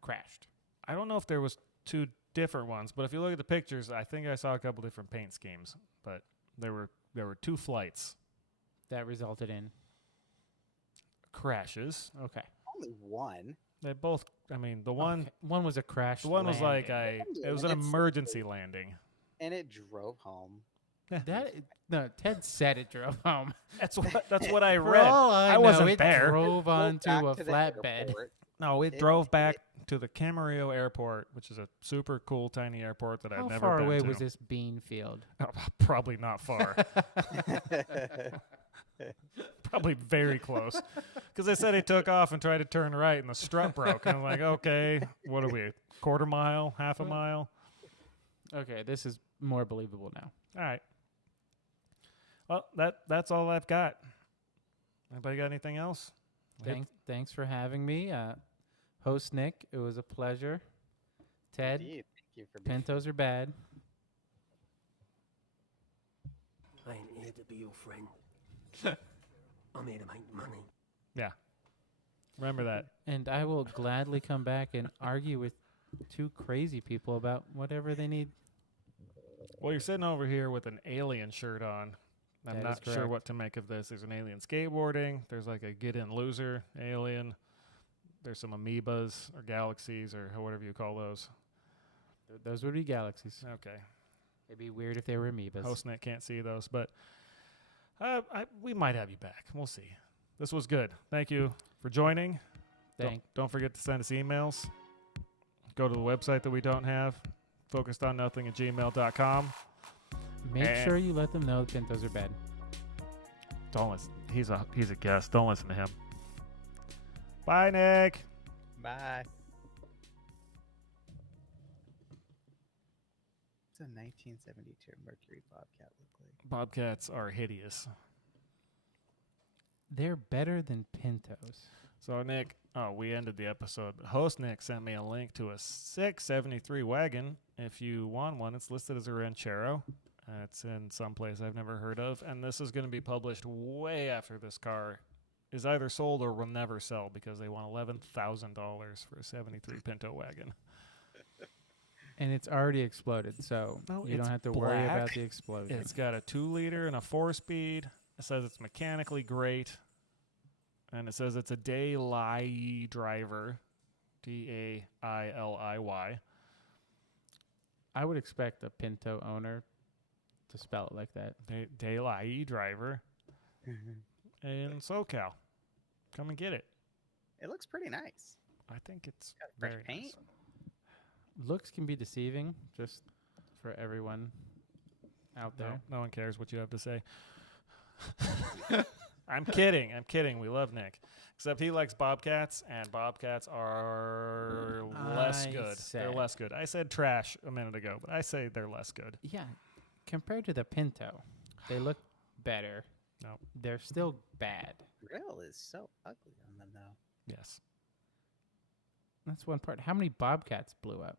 crashed. I don't know if there was two different ones, but if you look at the pictures, I think I saw a couple different paint schemes. But there were two flights. That resulted in Crashes. okay. Only one. They both. I mean, the one. Okay. One was a crash. The one was like landing. it was an It's- emergency landing. And it drove home. No, Ted said it drove home. That's what I For read. all I know, wasn't it there. drove Drove onto back a to the flatbed. airport. No, it drove back to the Camarillo Airport, which is a super cool tiny airport that I've How never far been away to. was this bean field? Probably not far. Probably very close. Because they said he took off and tried to turn right, and the strut broke. And I'm like, okay, what are we? Quarter mile? Half a mile? Okay, this is more believable now. All right. Well, that's all I've got. Anybody got anything else? Thanks for having me. Host Nick, it was a pleasure. Ted, Indeed. Thank you for being Pintos are bad. I ain't here to be your friend. I'm here to make money. Yeah. Remember that. And I will gladly come back and argue with two crazy people about whatever they need. Well, you're sitting over here with an alien shirt on. I'm That not is sure correct. what to make of this. There's an alien skateboarding. There's like a get-in loser alien. There's some amoebas or galaxies or whatever you call those. Those would be galaxies. Okay. It'd be weird if they were amoebas. HostNet can't see those, but we might have you back. We'll see. This was good. Thank you for joining. Don't forget to send us emails. Go to the website that we don't have, focusedonnothing@gmail.com. Make sure you let them know the Pintos are bad. Don't listen. He's a guest. Don't listen to him. Bye, Nick. Bye. What's a 1972 Mercury Bobcat look like? Bobcats are hideous. They're better than Pintos. So, Nick, we ended the episode. Host Nick sent me a link to a 673 wagon. If you want one, it's listed as a Ranchero. It's in some place I've never heard of. And this is going to be published way after this car is either sold or will never sell because they want $11,000 for a 73 Pinto wagon. And it's already exploded, so No, you don't it's have to worry about black. the explosion. It's got a 2-liter and a 4-speed. It says it's mechanically great. And it says it's a Daily driver. Dailiy. I would expect a Pinto owner to spell it like that. Daily driver. In SoCal. Come and get it. It looks pretty nice. I think it's Got fresh very paint. nice. Looks can be deceiving, just for everyone out there. No one cares what you have to say. I'm kidding. I'm kidding. We love Nick. Except he likes Bobcats, and Bobcats are less good. They're less good. I said trash a minute ago, but I say they're less good. Yeah, compared to the Pinto, they look better. No. They're still bad. Grill is so ugly on them, though. Yes. That's one part. How many Bobcats blew up?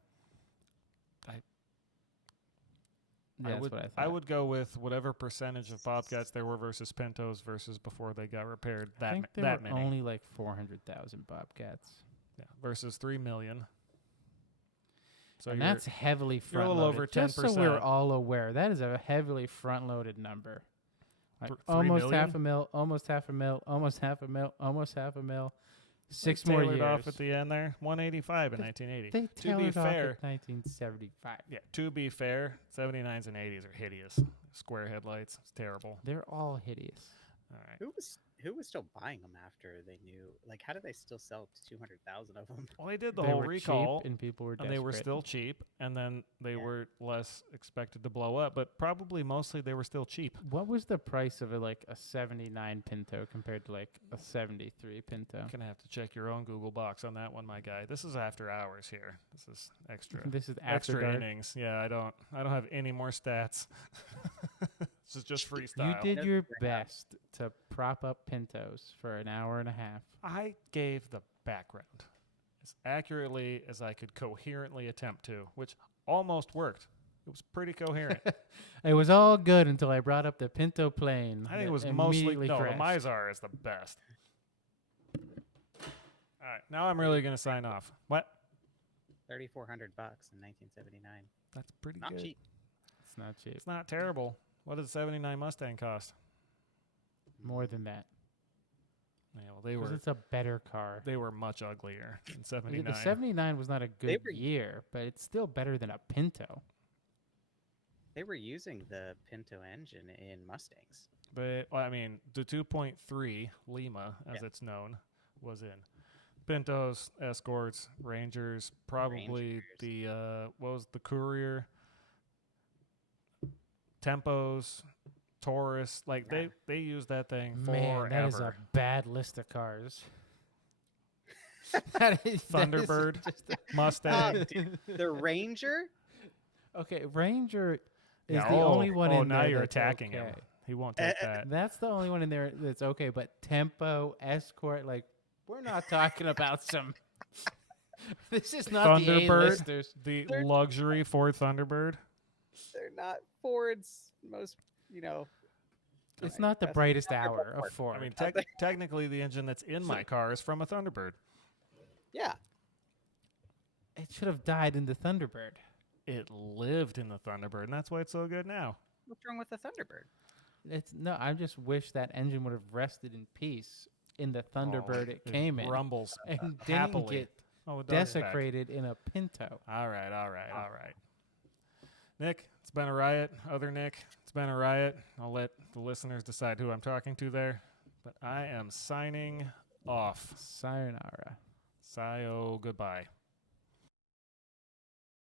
That's what I thought. I would go with whatever percentage of Bobcats there were versus Pintos versus before they got repaired. I think there that were many. only like 400,000 Bobcats. Yeah, versus 3 million. So And that's heavily you're a front-loaded. little over Just so we're 10%. all aware, that is a heavily front-loaded number. Like For 3 almost million? half a mil, almost half a mil, almost half a mil, almost half a mil. 6 They more tailored years. off at the end there. 185 in 1980. They To be tailored off fair, at 1975. yeah. To be fair, 79s and 80s are hideous. Square headlights, it's terrible. They're all hideous. All right. Who was still buying them after they knew? Like, how did they still sell 200,000 of them? Well, they did the They whole were recall, cheap and people were and desperate. they were still cheap, and then they Yeah. were less expected to blow up, but probably mostly they were still cheap. What was the price of a 79 Pinto compared to like a 73 Pinto? You're gonna have to check your own Google Box on that one, my guy. This is after hours here. This is extra. This is after Extra dark. innings. Yeah, I don't have any more stats. This is just freestyle. You did Nope. your best to prop up Pintos for an hour and a half. I gave the background as accurately as I could coherently attempt to, which almost worked. It was pretty coherent. It was all good until I brought up the Pinto plane. I think it that was mostly immediately no. crashed. The Mizar is the best. All right, now I'm really gonna sign off. What? $3,400 in 1979. That's pretty Not good. cheap. It's not cheap. It's not terrible. What does a '79 Mustang cost? More than that. Yeah, well, they Because were it's a better car. much uglier in The '79. 79 was not a good were- year, but it's still better than a Pinto. They were using the Pinto engine in Mustangs. But well, I mean, the 2.3 Lima, as it's known, was in Pintos, Escorts, Rangers, probably Rangers. the what was the Courier, Tempos, Taurus. Like Yeah. they use that thing Man, that is a forever. bad list of cars. That is Thunderbird, just a- Mustang. The Ranger? okay, Ranger is Yeah, the only one in now there you're that's attacking okay. him. He won't take that. That's the only one in there that's okay. But Tempo, Escort, like we're not talking about some. This is not the Thunderbird, A-listers. the They're- luxury Ford Thunderbird. They're not Ford's most, It's not the best brightest car hour Ford. of Ford. I mean, technically, the engine that's in my car is from a Thunderbird. Yeah. it should have died in the Thunderbird. It lived in the Thunderbird, and that's why it's so good now. What's wrong with the Thunderbird? I just wish that engine would have rested in peace in the Thunderbird it came in, rumbles and didn't happily. get Oh, it does back. desecrated in a Pinto. All right. Nick, it's been a riot. Other Nick, it's been a riot. I'll let the listeners decide who I'm talking to there. But I am signing off. Sayonara. Goodbye.